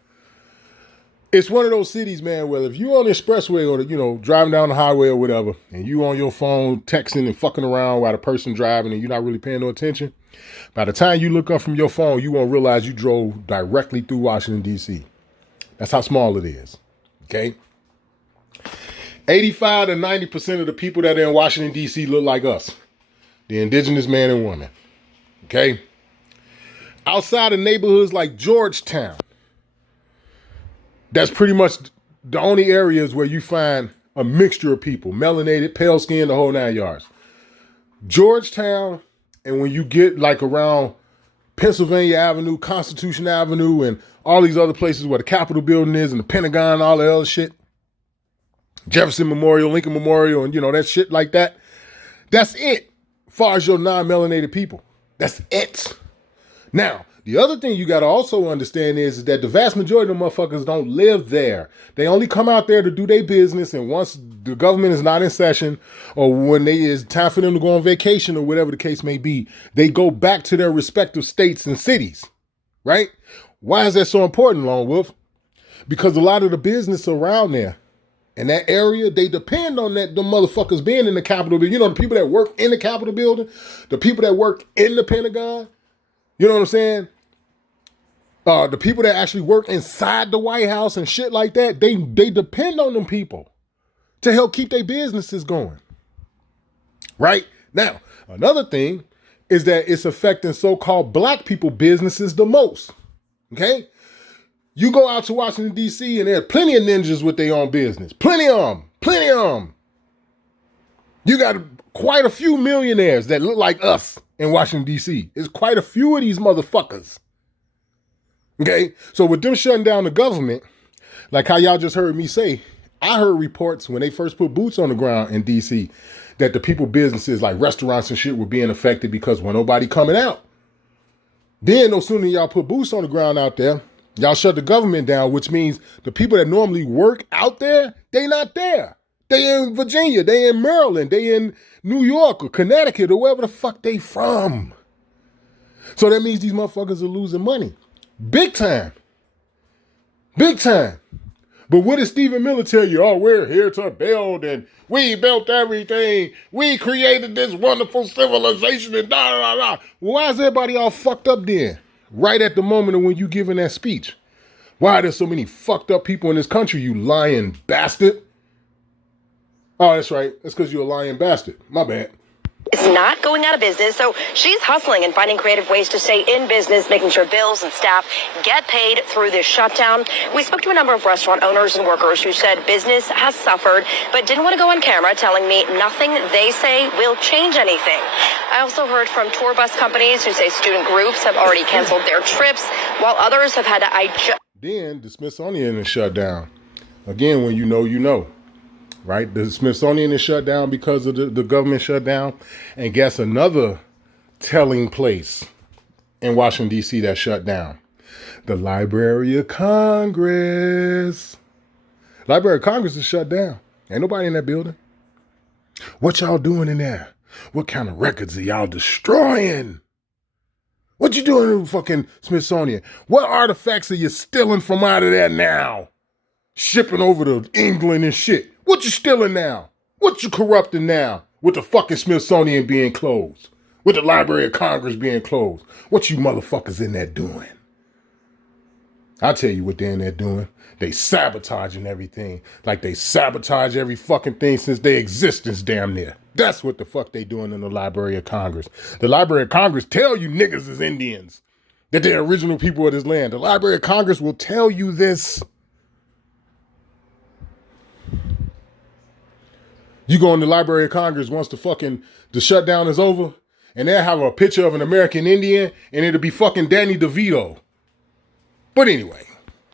It's one of those cities, man, where if you on the expressway or, you know, driving down the highway or whatever, and you on your phone texting and fucking around while the person driving and you're not really paying no attention, by the time you look up from your phone, you won't realize you drove directly through Washington, D.C. That's how small it is. Okay? 85 to 90% of the people that are in Washington, D.C. look like us. The indigenous man and woman. Okay? Outside of neighborhoods like Georgetown, that's pretty much the only areas where you find a mixture of people, melanated, pale skin, the whole 9 yards. Georgetown, and when you get like around Pennsylvania Avenue, Constitution Avenue, and all these other places where the Capitol building is and the Pentagon and all that other shit, Jefferson Memorial, Lincoln Memorial, and you know, that shit like that, that's it as far as your non-melanated people. That's it. Now, the other thing you got to also understand is that the vast majority of them motherfuckers don't live there. They only come out there to do their business, and once the government is not in session or when it's time for them to go on vacation or whatever the case may be, they go back to their respective states and cities, right? Why is that so important, Lone Wolf? Because a lot of the business around there in that area, they depend on the motherfuckers being in the Capitol building. You know, the people that work in the Capitol building, the people that work in the Pentagon, you know what I'm saying? The people that actually work inside the White House and shit like that, they depend on them people to help keep their businesses going. Right? Now, another thing is that it's affecting so-called black people businesses the most. Okay? You go out to Washington, D.C., and there are plenty of ninjas with their own business. Plenty of them. Plenty of them. You got quite a few millionaires that look like us in Washington, D.C. There's quite a few of these motherfuckers. Okay? So with them shutting down the government, like how y'all just heard me say, I heard reports when they first put boots on the ground in D.C. that the people businesses like restaurants and shit were being affected because when nobody coming out. Then no sooner y'all put boots on the ground out there, y'all shut the government down, which means the people that normally work out there, they not there. They in Virginia, they in Maryland, they in New York or Connecticut or wherever the fuck they from. So that means these motherfuckers are losing money. Big time. Big time. But what did Stephen Miller tell you? Oh, we're here to build and we built everything. We created this wonderful civilization and da da da. Why is everybody all fucked up then? Right at the moment of when you giving that speech. Why are there so many fucked up people in this country, you lying bastard? Oh, that's right. That's because you're a lying bastard. My bad. It's not going out of business, so she's hustling and finding creative ways to stay in business, making sure bills and staff get paid through this shutdown. We spoke to a number of restaurant owners and workers who said business has suffered, but didn't want to go on camera telling me nothing they say will change anything. I also heard from tour bus companies who say student groups have already canceled their trips, while others have had to adjust. Then the Smithsonian is shut down. Again, when you know, you know. Right? The Smithsonian is shut down because of the government shutdown. And guess another telling place in Washington, D.C. that shut down? The Library of Congress. Library of Congress is shut down. Ain't nobody in that building. What y'all doing in there? What kind of records are y'all destroying? What you doing in fucking Smithsonian? What artifacts are you stealing from out of there now? Shipping over to England and shit. What you stealing now? What you corrupting now? With the fucking Smithsonian being closed. With the Library of Congress being closed. What you motherfuckers in there doing? I'll tell you what they're in there doing. They sabotaging everything. Like they sabotage every fucking thing since their existence damn near. That's what the fuck they doing in the Library of Congress. The Library of Congress tell you niggas is Indians. That they're original people of this land. The Library of Congress will tell you this. You go in the Library of Congress once the shutdown is over, and they'll have a picture of an American Indian, and it'll be fucking Danny DeVito. But anyway.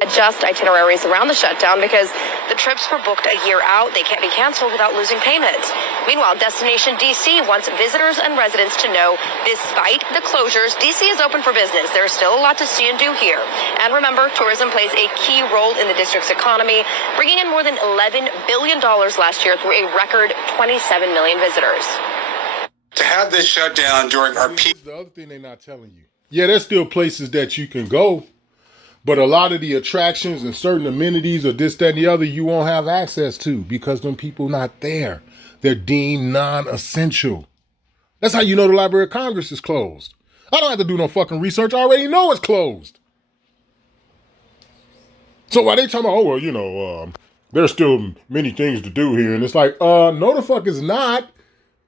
Adjust itineraries around the shutdown because the trips were booked a year out. They can't be canceled without losing payment. Meanwhile, Destination DC wants visitors and residents to know, despite the closures, DC is open for business. There's still a lot to see and do here. And remember, tourism plays a key role in the district's economy, bringing in more than $11 billion last year through a record 27 million visitors. To have this shutdown during our peak. The other thing they're not telling you. Yeah, there's still places that you can go. But a lot of the attractions and certain amenities or this, that, and the other, you won't have access to because them people not there. They're deemed non-essential. That's how you know the Library of Congress is closed. I don't have to do no fucking research. I already know it's closed. So why they talking about, oh, well, there's still many things to do here. And it's like, no the fuck is not.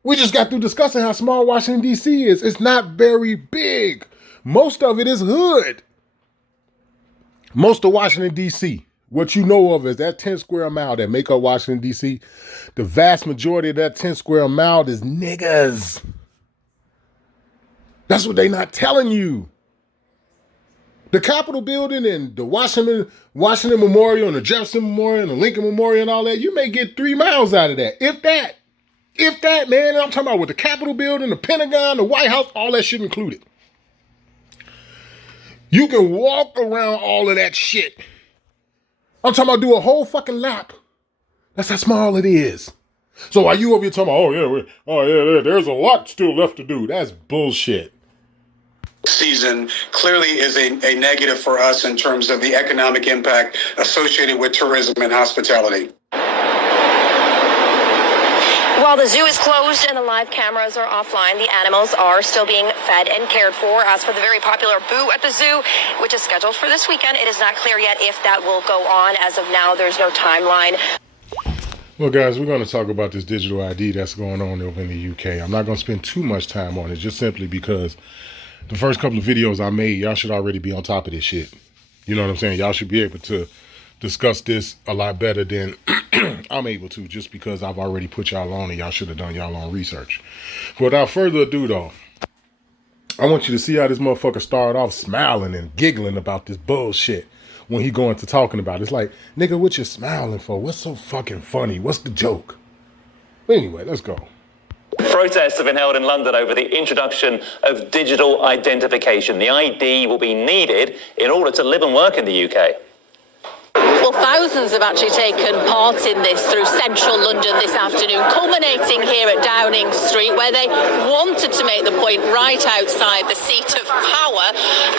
We just got through discussing how small Washington, D.C. is. It's not very big. Most of it is hood. Most of Washington, D.C., what you know of is that 10 square mile that make up Washington, D.C., the vast majority of that 10 square mile is niggas. That's what they not telling you. The Capitol building and the Washington Memorial and the Jefferson Memorial and the Lincoln Memorial and all that, you may get 3 miles out of that. If that, man, I'm talking about with the Capitol building, the Pentagon, the White House, all that shit included. You can walk around all of that shit. I'm talking about do a whole fucking lap. That's how small it is. So while you over here talking about, there's a lot still left to do. That's bullshit. Season clearly is a negative for us in terms of the economic impact associated with tourism and hospitality. While the zoo is closed and the live cameras are offline, the animals are still being fed and cared for. As for the very popular Boo at the zoo, which is scheduled for this weekend, it is not clear yet if that will go on. As of now, there's no timeline. Well, guys, we're going to talk about this digital ID that's going on over in the UK. I'm not going to spend too much time on it, just simply because the first couple of videos I made, y'all should already be on top of this shit. You know what I'm saying? Y'all should be able to discuss this a lot better than I'm able to, just because I've already put y'all on and y'all should have done y'all own research. But without further ado, though, I want you to see how this motherfucker started off smiling and giggling about this bullshit when he going to talking about it. It's like, nigga, what you smiling for? What's so fucking funny? What's the joke? But anyway, let's go. Protests have been held in London over the introduction of digital identification. The ID will be needed in order to live and work in the UK. Well, thousands have actually taken part in this through central London this afternoon, culminating here at Downing Street, where they wanted to make the point right outside the seat of power.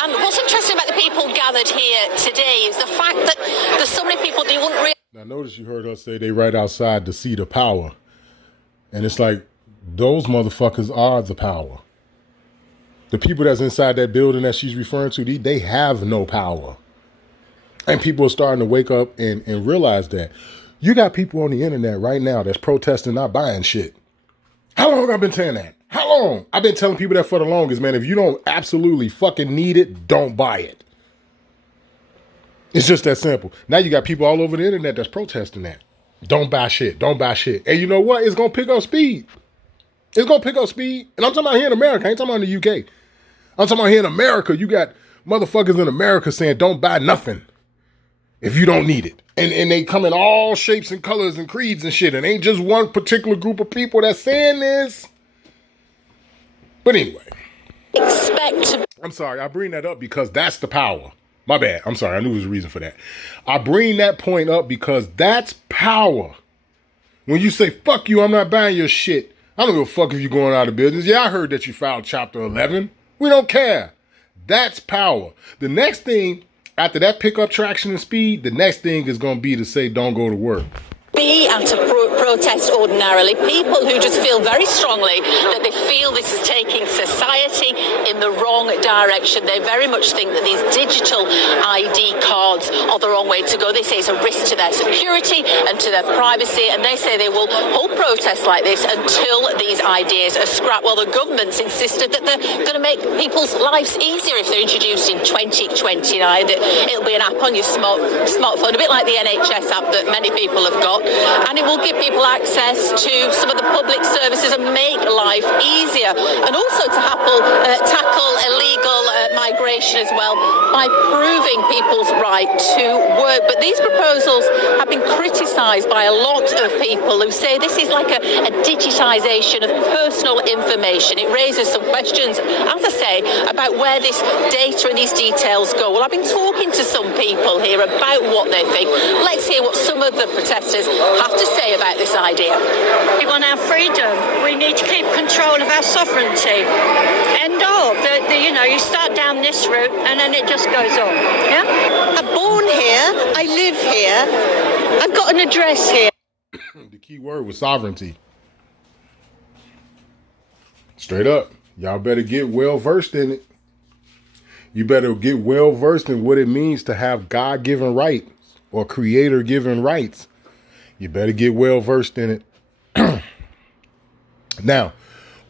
And what's interesting about the people gathered here today is the fact that there's so many people they wouldn't really... Now, notice you heard her say they right outside the seat of power. And it's like, those motherfuckers are the power. The people that's inside that building that she's referring to, they have no power. And people are starting to wake up and realize that. You got people on the internet right now that's protesting not buying shit. How long have I been saying that? How long? I've been telling people that for the longest, man. If you don't absolutely fucking need it, don't buy it. It's just that simple. Now you got people all over the internet that's protesting that. Don't buy shit. Don't buy shit. And you know what? It's going to pick up speed. It's going to pick up speed. And I'm talking about here in America. I ain't talking about in the UK. I'm talking about here in America. You got motherfuckers in America saying don't buy nothing if you don't need it. And they come in all shapes and colors and creeds and shit. And ain't just one particular group of people that's saying this. But anyway. I'm sorry. I bring that up because that's the power. My bad. I'm sorry. I knew there was a reason for that. I bring that point up because that's power. When you say, fuck you, I'm not buying your shit. I don't give a fuck if you're going out of business. Yeah, I heard that you filed Chapter 11. We don't care. That's power. The next thing, after that pick up traction and speed, the next thing is going to be to say, don't go to work. Be and to protest ordinarily. People who just feel very strongly that they feel this is taking society in the wrong direction. They very much think that these digital ID cards are the wrong way to go. They say it's a risk to their security and to their privacy, and they say they will hold protests like this until these ideas are scrapped. Well, the government's insisted that they're going to make people's lives easier if they're introduced in 2029. It'll be an app on your smartphone, a bit like the NHS app that many people have got. And it will give people access to some of the public services and make life easier. And also to tackle illegal migration as well by proving people's right to work. But these proposals have been criticised by a lot of people who say this is like a digitisation of personal information. It raises some questions, as I say, about where this data and these details go. Well, I've been talking to some people here about what they think. Let's hear what some of the protesters have to say about this idea. We want our freedom. We need to keep control of our sovereignty. End of. You start down this route and then it just goes on. Yeah? I'm born here. I live here. I've got an address here. The key word was sovereignty. Straight up. Y'all better get well versed in it. You better get well versed in what it means to have God-given rights or creator-given rights. You better get well versed in it. Now,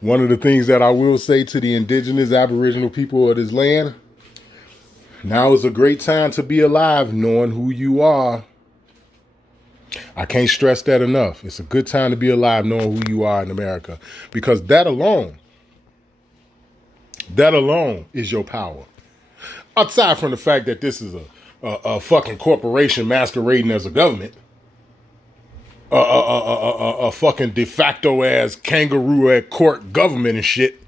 one of the things that I will say to the indigenous Aboriginal people of this land, now is a great time to be alive knowing who you are. I can't stress that enough. It's a good time to be alive knowing who you are in America, because that alone is your power. Aside from the fact that this is a fucking corporation masquerading as a government, a fucking de facto ass kangaroo at court government and shit.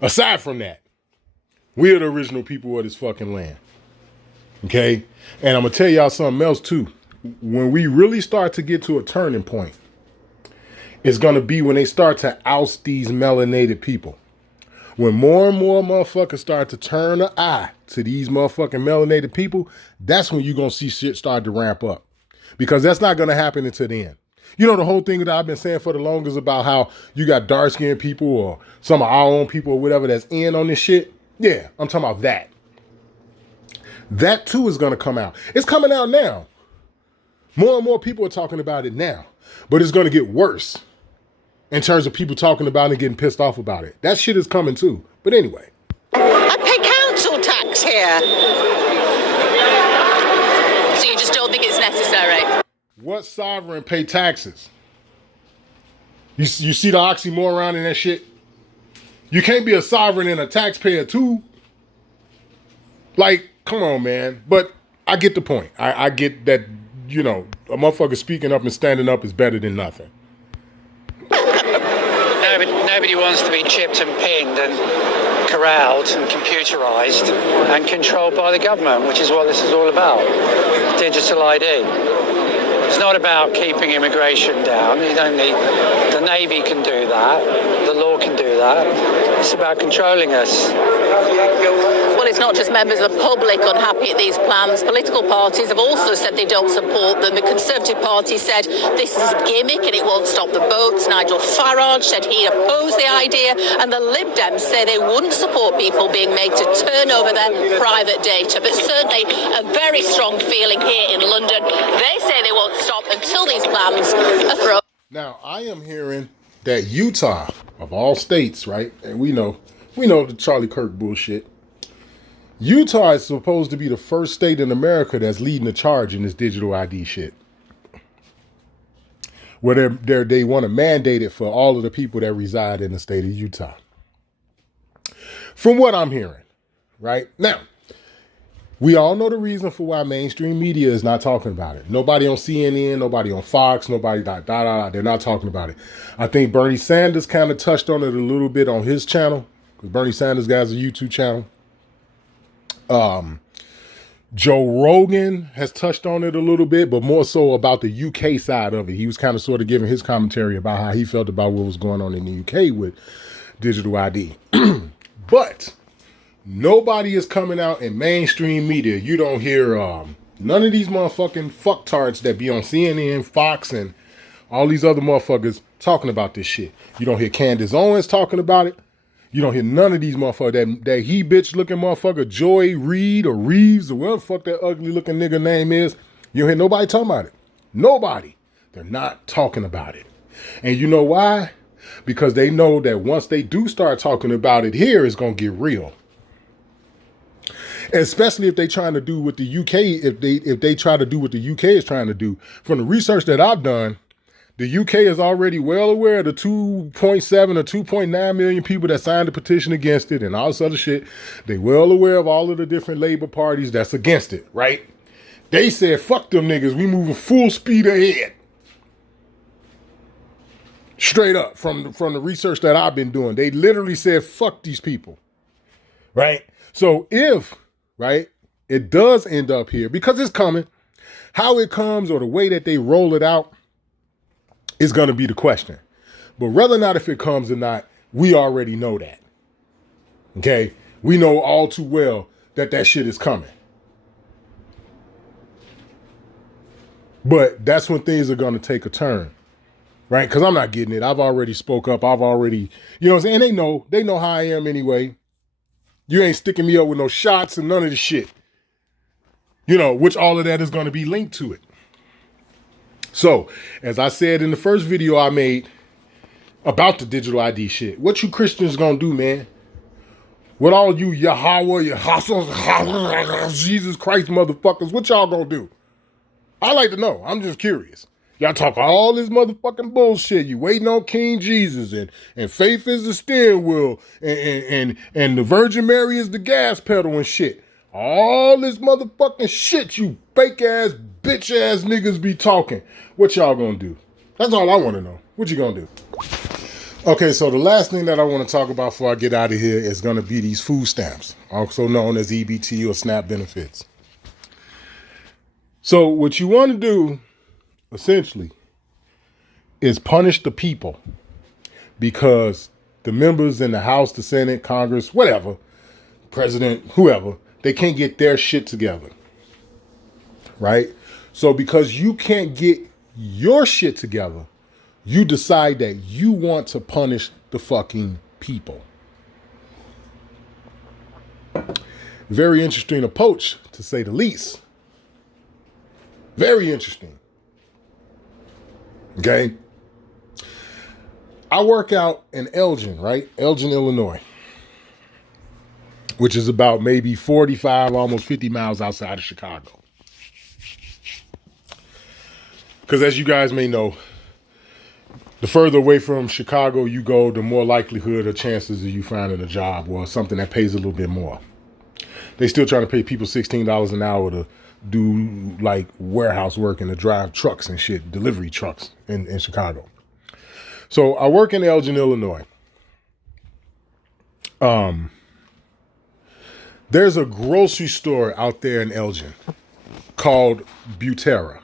Aside from that, we are the original people of this fucking land. Okay? And I'm going to tell y'all something else too. When we really start to get to a turning point, it's going to be when they start to oust these melanated people. When more and more motherfuckers start to turn an eye to these motherfucking melanated people, that's when you're going to see shit start to ramp up. Because that's not going to happen until then. You know, the whole thing that I've been saying for the longest about how you got dark-skinned people or some of our own people or whatever that's in on this shit. Yeah, I'm talking about that. That too is going to come out. It's coming out now. More and more people are talking about it now. But it's going to get worse in terms of people talking about it and getting pissed off about it. That shit is coming too. But anyway. I pay council tax here. So you just don't think it's necessary? What sovereign pay taxes? You see the oxymoron in that shit? You can't be a sovereign and a taxpayer too. Like, come on, man. But I get the point. I get that, you know, a motherfucker speaking up and standing up is better than nothing. Nobody wants to be chipped and pinned and corralled and computerized and controlled by the government, which is what this is all about. Digital ID. It's not about keeping immigration down. You don't need, the Navy can do that. The law can do that. It's about controlling us. Well, it's not just members of the public unhappy at these plans. Political parties have also said they don't support them. The Conservative Party said this is a gimmick and it won't stop the boats. Nigel Farage said he opposed the idea. And the Lib Dems say they wouldn't support people being made to turn over their private data. But certainly a very strong feeling here in London. They say they won't stop until these plans are thrown. Now, I am hearing that Utah, of all states, right? And we know the Charlie Kirk bullshit. Utah is supposed to be the first state in America that's leading the charge in this digital ID shit. Where they want to mandate it for all of the people that reside in the state of Utah. From what I'm hearing, right? Now, we all know the reason for why mainstream media is not talking about it. Nobody on CNN, nobody on Fox, nobody they're not talking about it. I think Bernie Sanders kind of touched on it a little bit on his channel, because Bernie Sanders has a YouTube channel. Joe Rogan has touched on it a little bit, but more so about the UK side of it. He was kind of sort of giving his commentary about how he felt about what was going on in the UK with digital ID. But nobody is coming out in mainstream media. You don't hear none of these motherfucking fucktards that be on CNN, Fox, and all these other motherfuckers talking about this shit. You don't hear Candace Owens talking about it. You don't hear none of these motherfuckers. That he bitch looking motherfucker, Joy Reid or Reeves or whatever the fuck that ugly looking nigga name is. You don't hear nobody talking about it. Nobody. They're not talking about it. And you know why? Because they know that once they do start talking about it here, it's going to get real. Especially if they trying to do what the UK, if they try to do what the UK is trying to do. From the research that I've done, the UK is already well aware of the 2.7 or 2.9 million people that signed the petition against it and all this other shit. They well aware of all of the different Labour parties that's against it, right? They said, fuck them niggas, we moving full speed ahead. Straight up from the research that I've been doing. They literally said, fuck these people, right? So if, right, it does end up here, because it's coming, how it comes or the way that they roll it out is going to be the question. But whether or not if it comes or not, we already know that. Okay? We know all too well that that shit is coming. But that's when things are going to take a turn. Right? Because I'm not getting it. I've already spoke up. I've already, you know what I'm saying? They know how I am anyway. You ain't sticking me up with no shots and none of the shit. You know, which all of that is going to be linked to it. So, as I said in the first video I made about the digital ID shit, what you Christians gonna do, man? What all you Yahweh, Jesus Christ motherfuckers, what y'all gonna do? I like to know. I'm just curious. Y'all talk all this motherfucking bullshit. You waiting on King Jesus and faith is the steering wheel and the Virgin Mary is the gas pedal and shit. All this motherfucking shit you fake ass, bitch ass niggas be talking. What y'all gonna do? That's all I want to know. What you gonna do? Okay, so the last thing that I want to talk about before I get out of here is gonna be these food stamps, also known as EBT or SNAP benefits. So what you want to do, essentially, is punish the people because the members in the House, the Senate, Congress, whatever, President, whoever, they can't get their shit together, right? So because you can't get your shit together, you decide that you want to punish the fucking people. Very interesting approach, to say the least. Very interesting. Okay? I work out in Elgin, right? Elgin, Illinois, which is about maybe 45, almost 50 miles outside of Chicago. Because as you guys may know, the further away from Chicago you go, the more likelihood or chances of you finding a job or something that pays a little bit more. They still trying to pay people $16 an hour to do like warehouse work and to drive trucks and shit, delivery trucks in Chicago. So I work in Elgin, Illinois. There's a grocery store out there in Elgin called Butera,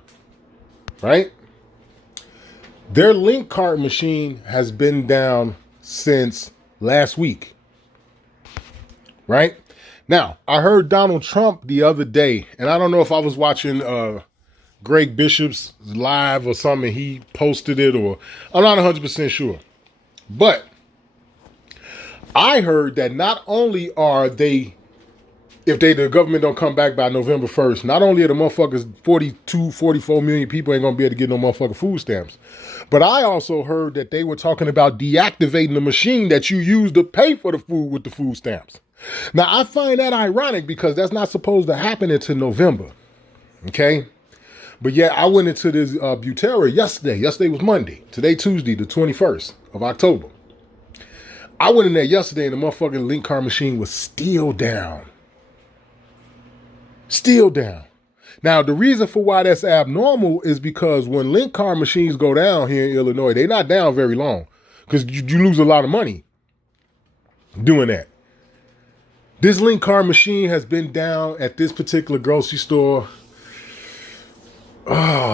right? Their link card machine has been down since last week, right? Now, I heard Donald Trump the other day, and I don't know if I was watching Greg Bishop's live or something, he posted it, or I'm not 100% sure. But I heard that not only are they, if the government don't come back by November 1st, not only are the motherfuckers 42, 44 million people ain't gonna be able to get no motherfucking food stamps, but I also heard that they were talking about deactivating the machine that you use to pay for the food with the food stamps. Now, I find that ironic because that's not supposed to happen until November, okay? But yeah, I went into this Butera yesterday. Yesterday was Monday. Today, Tuesday, the 21st of October. I went in there yesterday and the motherfucking link card machine was still down. Still down. Now, the reason for why that's abnormal is because when link card machines go down here in Illinois, they're not down very long because you lose a lot of money doing that. This link card machine has been down at this particular grocery store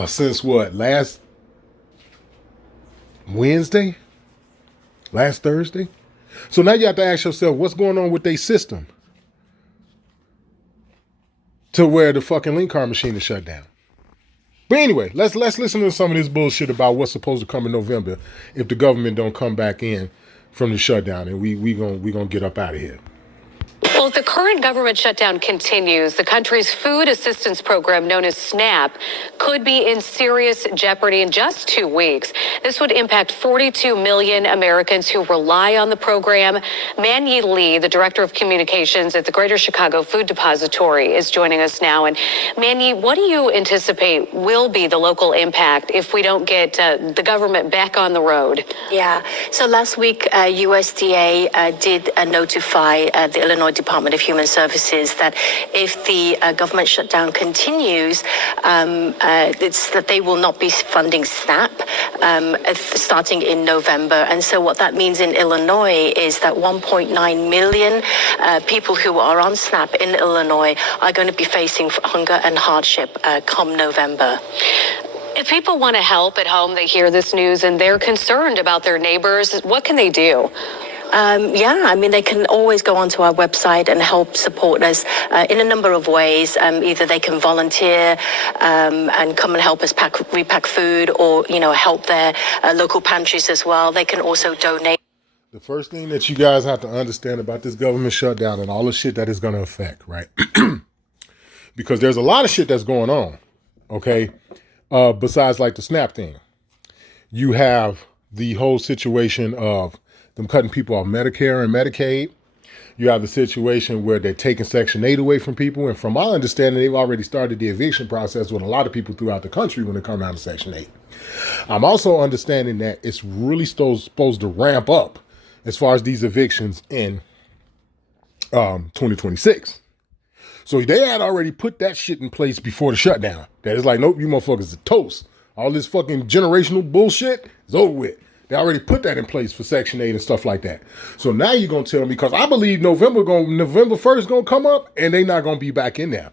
since what? Last Wednesday? Last Thursday? So now you have to ask yourself, what's going on with their system to where the fucking link card machine is shut down? But anyway, let's listen to some of this bullshit about what's supposed to come in November if the government don't come back in from the shutdown, and we gonna get up out of here. Well, if the current government shutdown continues, the country's food assistance program, known as SNAP, could be in serious jeopardy in just 2 weeks. This would impact 42 million Americans who rely on the program. Man-Yi Lee, the director of communications at the Greater Chicago Food Depository, is joining us now. And Man-Yi, what do you anticipate will be the local impact if we don't get the government back on the road? Yeah. So last week, USDA did notify the Illinois Department of Human Services that if the government shutdown continues, it's that they will not be funding SNAP starting in November. And so what that means in Illinois is that 1.9 million people who are on SNAP in Illinois are going to be facing hunger and hardship come November. If people want to help at home, they hear this news and they're concerned about their neighbors, what can they do? They can always go onto our website and help support us in a number of ways. Either they can volunteer and come and help us repack food, or, help their local pantries as well. They can also donate. The first thing that you guys have to understand about this government shutdown and all the shit that it's going to affect, right? Because there's a lot of shit that's going on, okay? Besides like the SNAP thing. You have the whole situation of them cutting people off Medicare and Medicaid. You have the situation where they're taking Section 8 away from people. And from my understanding, they've already started the eviction process with a lot of people throughout the country when it comes down to Section 8. I'm also understanding that it's really supposed to ramp up as far as these evictions in 2026. So they had already put that shit in place before the shutdown. That is like, nope, you motherfuckers are toast. All this fucking generational bullshit is over with. They already put that in place for Section 8 and stuff like that. So now you're going to tell me, because I believe November 1st going to come up and they not going to be back in there.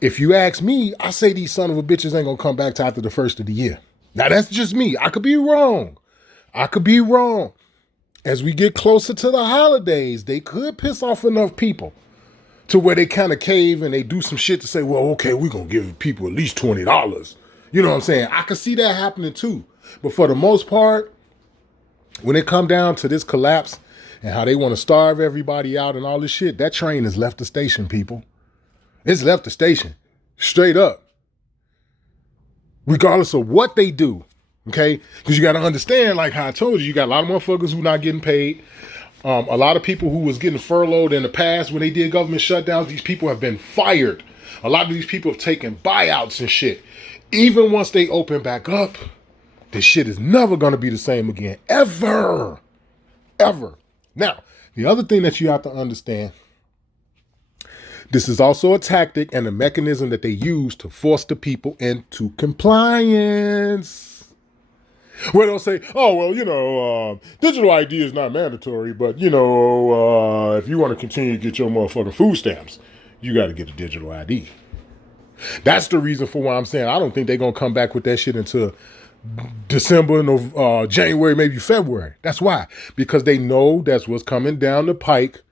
If you ask me, I say these son of a bitches ain't going to come back till after the first of the year. Now that's just me. I could be wrong. As we get closer to the holidays, they could piss off enough people to where they kind of cave and they do some shit to say, well, okay, we're going to give people at least $20. You know what I'm saying? I could see that happening too. But for the most part, when it come down to this collapse and how they want to starve everybody out and all this shit, that train has left the station, people. It's left the station. Straight up. Regardless of what they do. Okay? Because you got to understand, like how I told you got a lot of motherfuckers who not getting paid. A lot of people who was getting furloughed in the past when they did government shutdowns, these people have been fired. A lot of these people have taken buyouts and shit. Even once they open back up, this shit is never going to be the same again. Ever. Ever. Now, the other thing that you have to understand, this is also a tactic and a mechanism that they use to force the people into compliance. Where they'll say, oh, well, digital ID is not mandatory, but, if you want to continue to get your motherfucking food stamps, you got to get a digital ID. That's the reason for why I'm saying I don't think they're going to come back with that shit until December, January, maybe February. That's why. Because they know that's what's coming down the pike.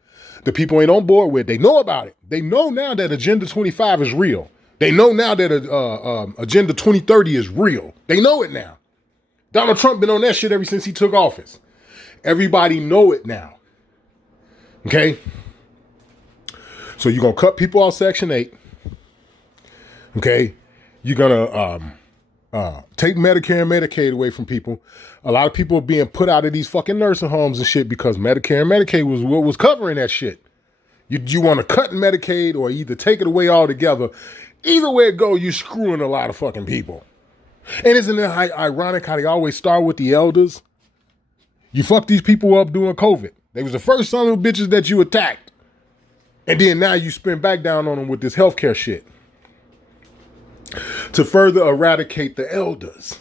The people ain't on board with. They know about it. They know now that Agenda 25 is real. They know now that Agenda 2030 is real. They know it now. Donald Trump been on that shit ever since he took office. Everybody know it now. Okay? So you're going to cut people off Section 8. Okay? You're going to take Medicare and Medicaid away from people. A lot of people are being put out of these fucking nursing homes and shit because Medicare and Medicaid was what was covering that shit. You want to cut Medicaid or either take it away altogether. Either way it go, you're screwing a lot of fucking people. And isn't it ironic how they always start with the elders? You fucked these people up during COVID. They was the first son of bitches that you attacked. And then now you spin back down on them with this healthcare shit. To further eradicate the elders.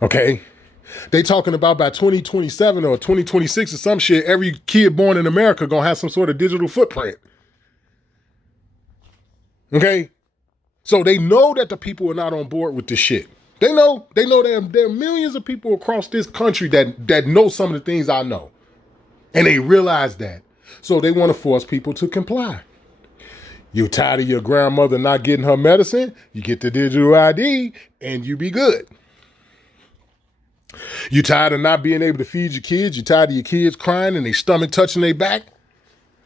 Okay? They talking about by 2027 or 2026 or some shit, every kid born in America gonna have some sort of digital footprint. Okay? So they know that the people are not on board with this shit. They know there are millions of people across this country that know some of the things I know. And they realize that. So they want to force people to comply. You tired of your grandmother not getting her medicine, you get the digital ID and you be good. You tired of not being able to feed your kids, you tired of your kids crying and their stomach touching their back?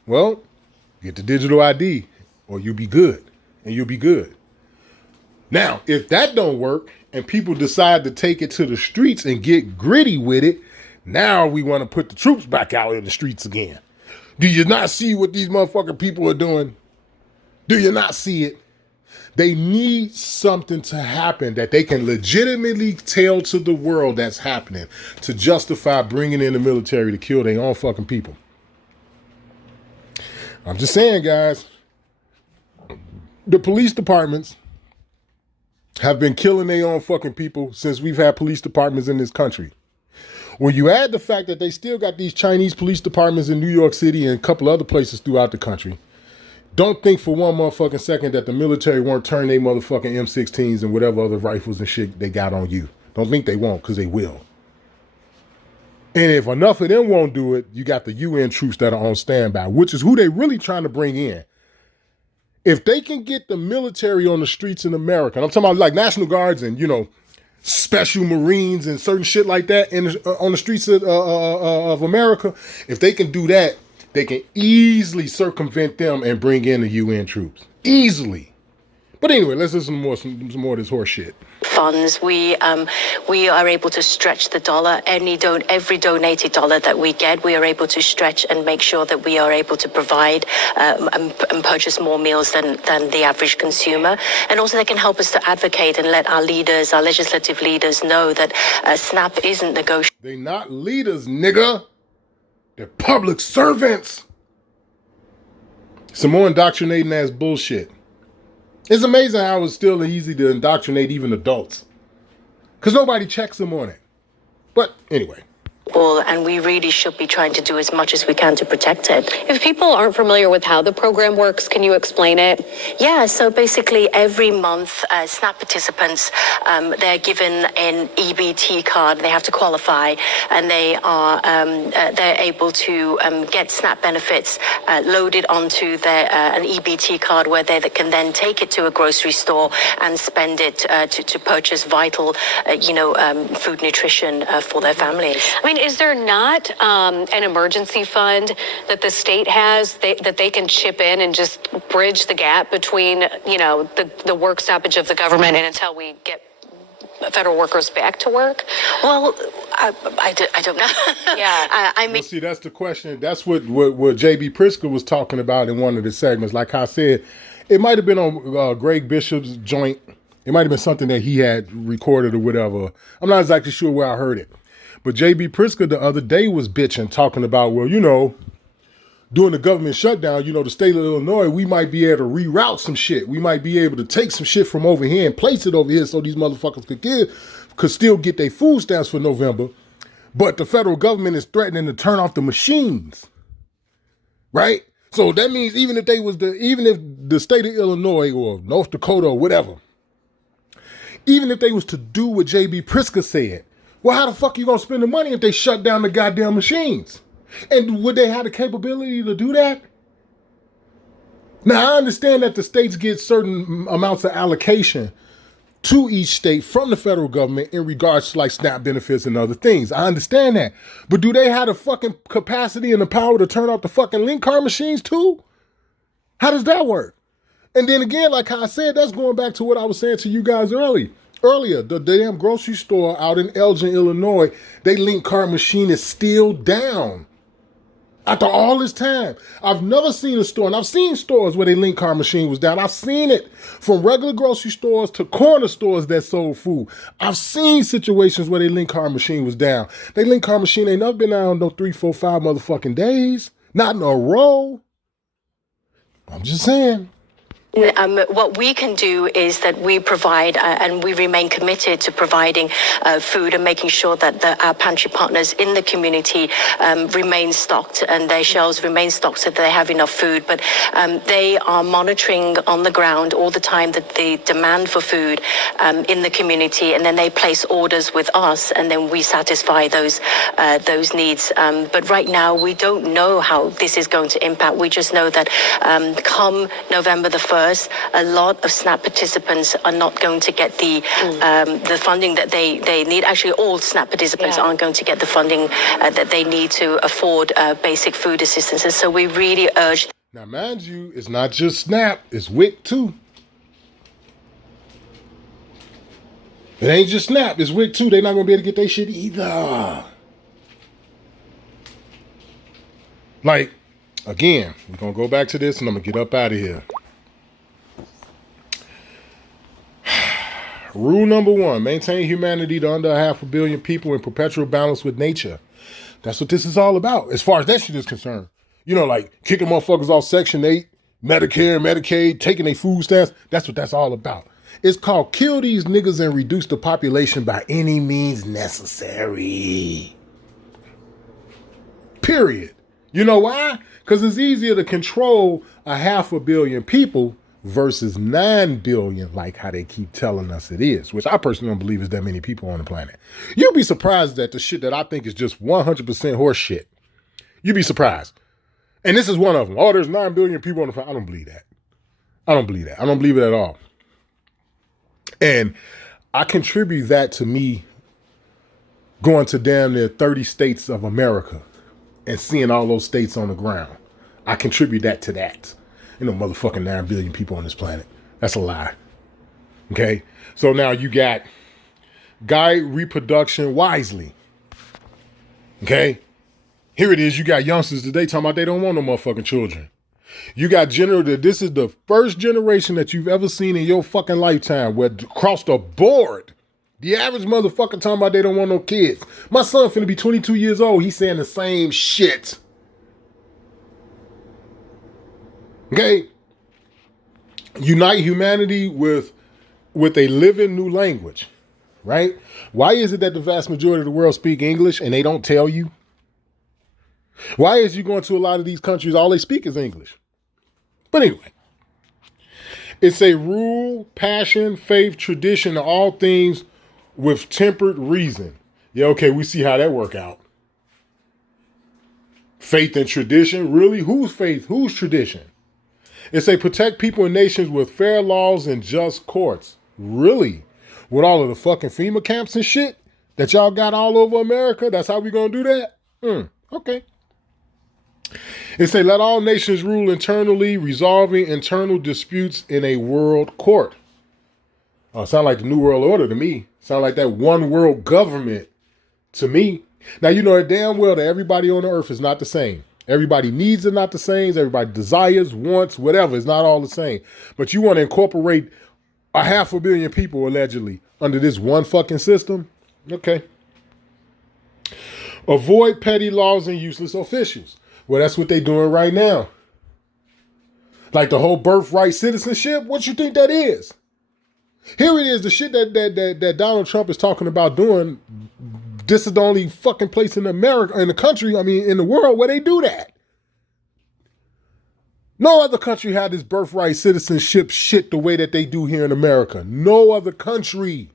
Well, get the digital ID or you'll be good. And you'll be good. Now, if that don't work and people decide to take it to the streets and get gritty with it, now we want to put the troops back out in the streets again. Do you not see what these motherfucking people are doing? Do you not see it? They need something to happen that they can legitimately tell to the world that's happening to justify bringing in the military to kill their own fucking people. I'm just saying, guys. The police departments have been killing their own fucking people since we've had police departments in this country. When you add the fact that they still got these Chinese police departments in New York City and a couple other places throughout the country, don't think for one motherfucking second that the military won't turn their motherfucking M16s and whatever other rifles and shit they got on you. Don't think they won't, because they will. And if enough of them won't do it, you got the UN troops that are on standby, which is who they really trying to bring in. If they can get the military on the streets in America, and I'm talking about like National Guards and, you know, special Marines and certain shit like that on the streets of America, if they can do that, they can easily circumvent them and bring in the UN troops. Easily. But anyway, let's listen to some more of this horse shit. Funds, we are able to stretch the dollar. Every donated dollar that we get, we are able to stretch and make sure that we are able to provide and purchase more meals than the average consumer. And also they can help us to advocate and let our leaders, our legislative leaders, know that SNAP isn't negotiable. They're not leaders, nigga. They're public servants. Some more indoctrinating ass bullshit. It's amazing how it's still easy to indoctrinate even adults. Because nobody checks them on it. But anyway. And we really should be trying to do as much as we can to protect it. If people aren't familiar with how the program works, can you explain it? Yeah, so basically every month, SNAP participants, they're given an EBT card. They have to qualify, and they're able to get SNAP benefits loaded onto an EBT card where they can then take it to a grocery store and spend it to purchase vital, food nutrition for their families. I mean, is there not an emergency fund that the state has that they can chip in and just bridge the gap between, the work stoppage of the government and until we get federal workers back to work? Well, I don't know. Yeah. See, that's the question. That's what J.B. Pritzker was talking about in one of the segments. Like I said, it might have been on Greg Bishop's joint. It might have been something that he had recorded or whatever. I'm not exactly sure where I heard it. But J.B. Pritzker the other day was bitching, talking about, during the government shutdown, the state of Illinois, we might be able to reroute some shit. We might be able to take some shit from over here and place it over here so these motherfuckers could still get their food stamps for November. But the federal government is threatening to turn off the machines. Right? So that means even if the state of Illinois or North Dakota or whatever, even if they was to do what J.B. Pritzker said, well, how the fuck you gonna spend the money if they shut down the goddamn machines? And would they have the capability to do that? Now, I understand that the states get certain amounts of allocation to each state from the federal government in regards to like SNAP benefits and other things. I understand that. But do they have the fucking capacity and the power to turn off the fucking link card machines too? How does that work? And then again, like I said, that's going back to what I was saying to you guys earlier. The damn grocery store out in Elgin, Illinois, they link card machine is still down. After all this time, I've never seen a store, and I've seen stores where their link card machine was down. I've seen it from regular grocery stores to corner stores that sold food. I've seen situations where their link card machine was down. Their link card machine ain't never been down no 3, 4, 5 motherfucking days. Not in a row. I'm just saying. What we can do is that we provide and we remain committed to providing food and making sure that our pantry partners in the community remain stocked and their shelves remain stocked so that they have enough food. But they are monitoring on the ground all the time that the demand for food in the community, and then they place orders with us, and then we satisfy those needs. But right now, we don't know how this is going to impact. We just know that come November the 1st, a lot of SNAP participants are not going to get the funding that they need. Actually, all SNAP participants aren't going to get the funding that they need to afford basic food assistance. And so we really urge. Now, mind you, it's not just SNAP, it's WIC too. It ain't just SNAP, it's WIC too. They're not going to be able to get their shit either. Like, again, we're going to go back to this and I'm going to get up out of here. Rule number 1, maintain humanity to under 500 million people in perpetual balance with nature. That's what this is all about, as far as that shit is concerned. You know, like kicking motherfuckers off Section 8, Medicare, Medicaid, taking their food stamps. That's what that's all about. It's called kill these niggas and reduce the population by any means necessary. Period. You know why? Because it's easier to control 500 million people versus 9 billion, like how they keep telling us it is, which I personally don't believe is that many people on the planet. You'll be surprised at the shit that I think is just 100% horse shit. You'd be surprised. And this is one of them. Oh, there's 9 billion people on the planet. I don't believe that. I don't believe that. I don't believe it at all. And I contribute that to me going to damn near 30 states of America and seeing all those states on the ground. I contribute that to that. You know, motherfucking 9 billion people on this planet. That's a lie. Okay? So now you got guide reproduction wisely. Okay? Here it is. You got youngsters today talking about they don't want no motherfucking children. You got this is the first generation that you've ever seen in your fucking lifetime where across the board, the average motherfucker talking about they don't want no kids. My son finna be 22 years old. He's saying the same shit. Okay? Unite humanity with a living new language, right? Why is it that the vast majority of the world speak English and they don't tell you? Why is you going to a lot of these countries, all they speak is English? But anyway, it's a rule, passion, faith, tradition, all things with tempered reason. Yeah, okay, we see how that work out. Faith and tradition, really? Whose faith? Whose tradition? It's a protect people and nations with fair laws and just courts. Really? With all of the fucking FEMA camps and shit that y'all got all over America? That's how we gonna do that? Okay. It say let all nations rule internally, resolving internal disputes in a world court. Sound like the New World Order to me. Sound like that one world government to me. Now, you know damn well that everybody on the earth is not the same. Everybody needs are not the same. Everybody desires, wants, whatever. It's not all the same. But you want to incorporate 500 million people, allegedly, under this one fucking system? Okay. Avoid petty laws and useless officials. Well, that's what they're doing right now. Like the whole birthright citizenship. What you think that is? Here it is. The shit that Donald Trump is talking about doing. This is the only fucking place in America, in the country, in the world where they do that. No other country had this birthright citizenship shit the way that they do here in America. No other country.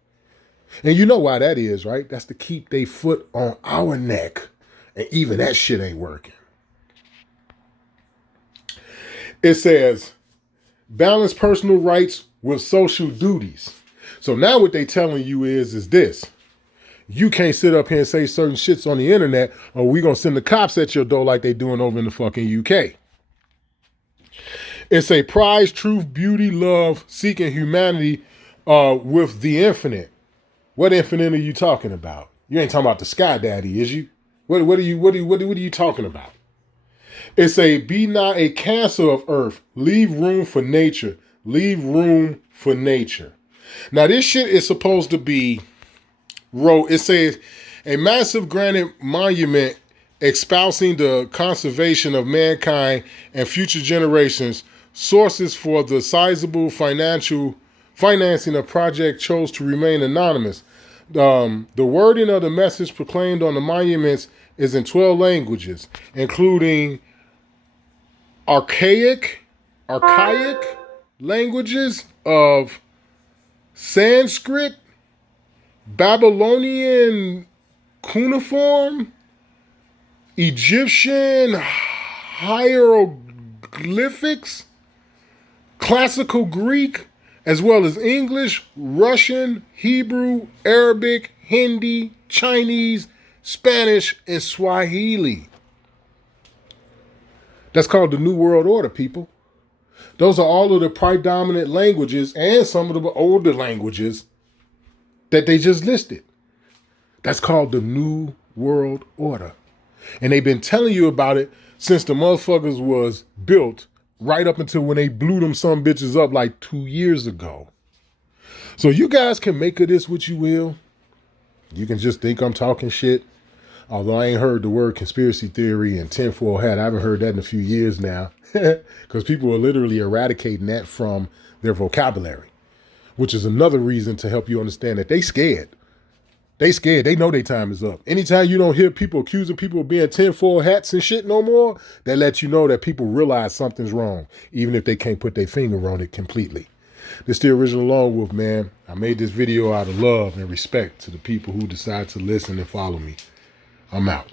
And you know why that is, right? That's to keep their foot on our neck. And even that shit ain't working. It says, balance personal rights with social duties. So now what they telling you is this. You can't sit up here and say certain shits on the internet or we gonna send the cops at your door like they doing over in the fucking UK. It's a prize, truth, beauty, love, seeking humanity with the infinite. What infinite are you talking about? You ain't talking about the sky daddy, is you? What are you talking about? It's a be not a cancer of earth. Leave room for nature. Leave room for nature. Now this shit is supposed to be wrote. It says a massive granite monument espousing the conservation of mankind and future generations sources for the sizable financing of project chose to remain anonymous. The wording of the message proclaimed on the monuments is in 12 languages, including archaic languages of Sanskrit, Babylonian cuneiform, Egyptian hieroglyphics, classical Greek, as well as English, Russian, Hebrew, Arabic, Hindi, Chinese, Spanish, and Swahili. That's called the New World Order, people. Those are all of the predominant languages and some of the older languages that they just listed. That's called the New World Order. And they've been telling you about it since the motherfuckers was built, right up until when they blew them some bitches up like 2 years ago. So you guys can make of this what you will. You can just think I'm talking shit. Although I ain't heard the word conspiracy theory and tinfoil hat. I haven't heard that in a few years now. Because people are literally eradicating that from their vocabulary. Which is another reason to help you understand that they scared. They scared. They know their time is up. Anytime you don't hear people accusing people of being tinfoil hats and shit no more, that lets you know that people realize something's wrong, even if they can't put their finger on it completely. This is the original Lone Wolf, man. I made this video out of love and respect to the people who decide to listen and follow me. I'm out.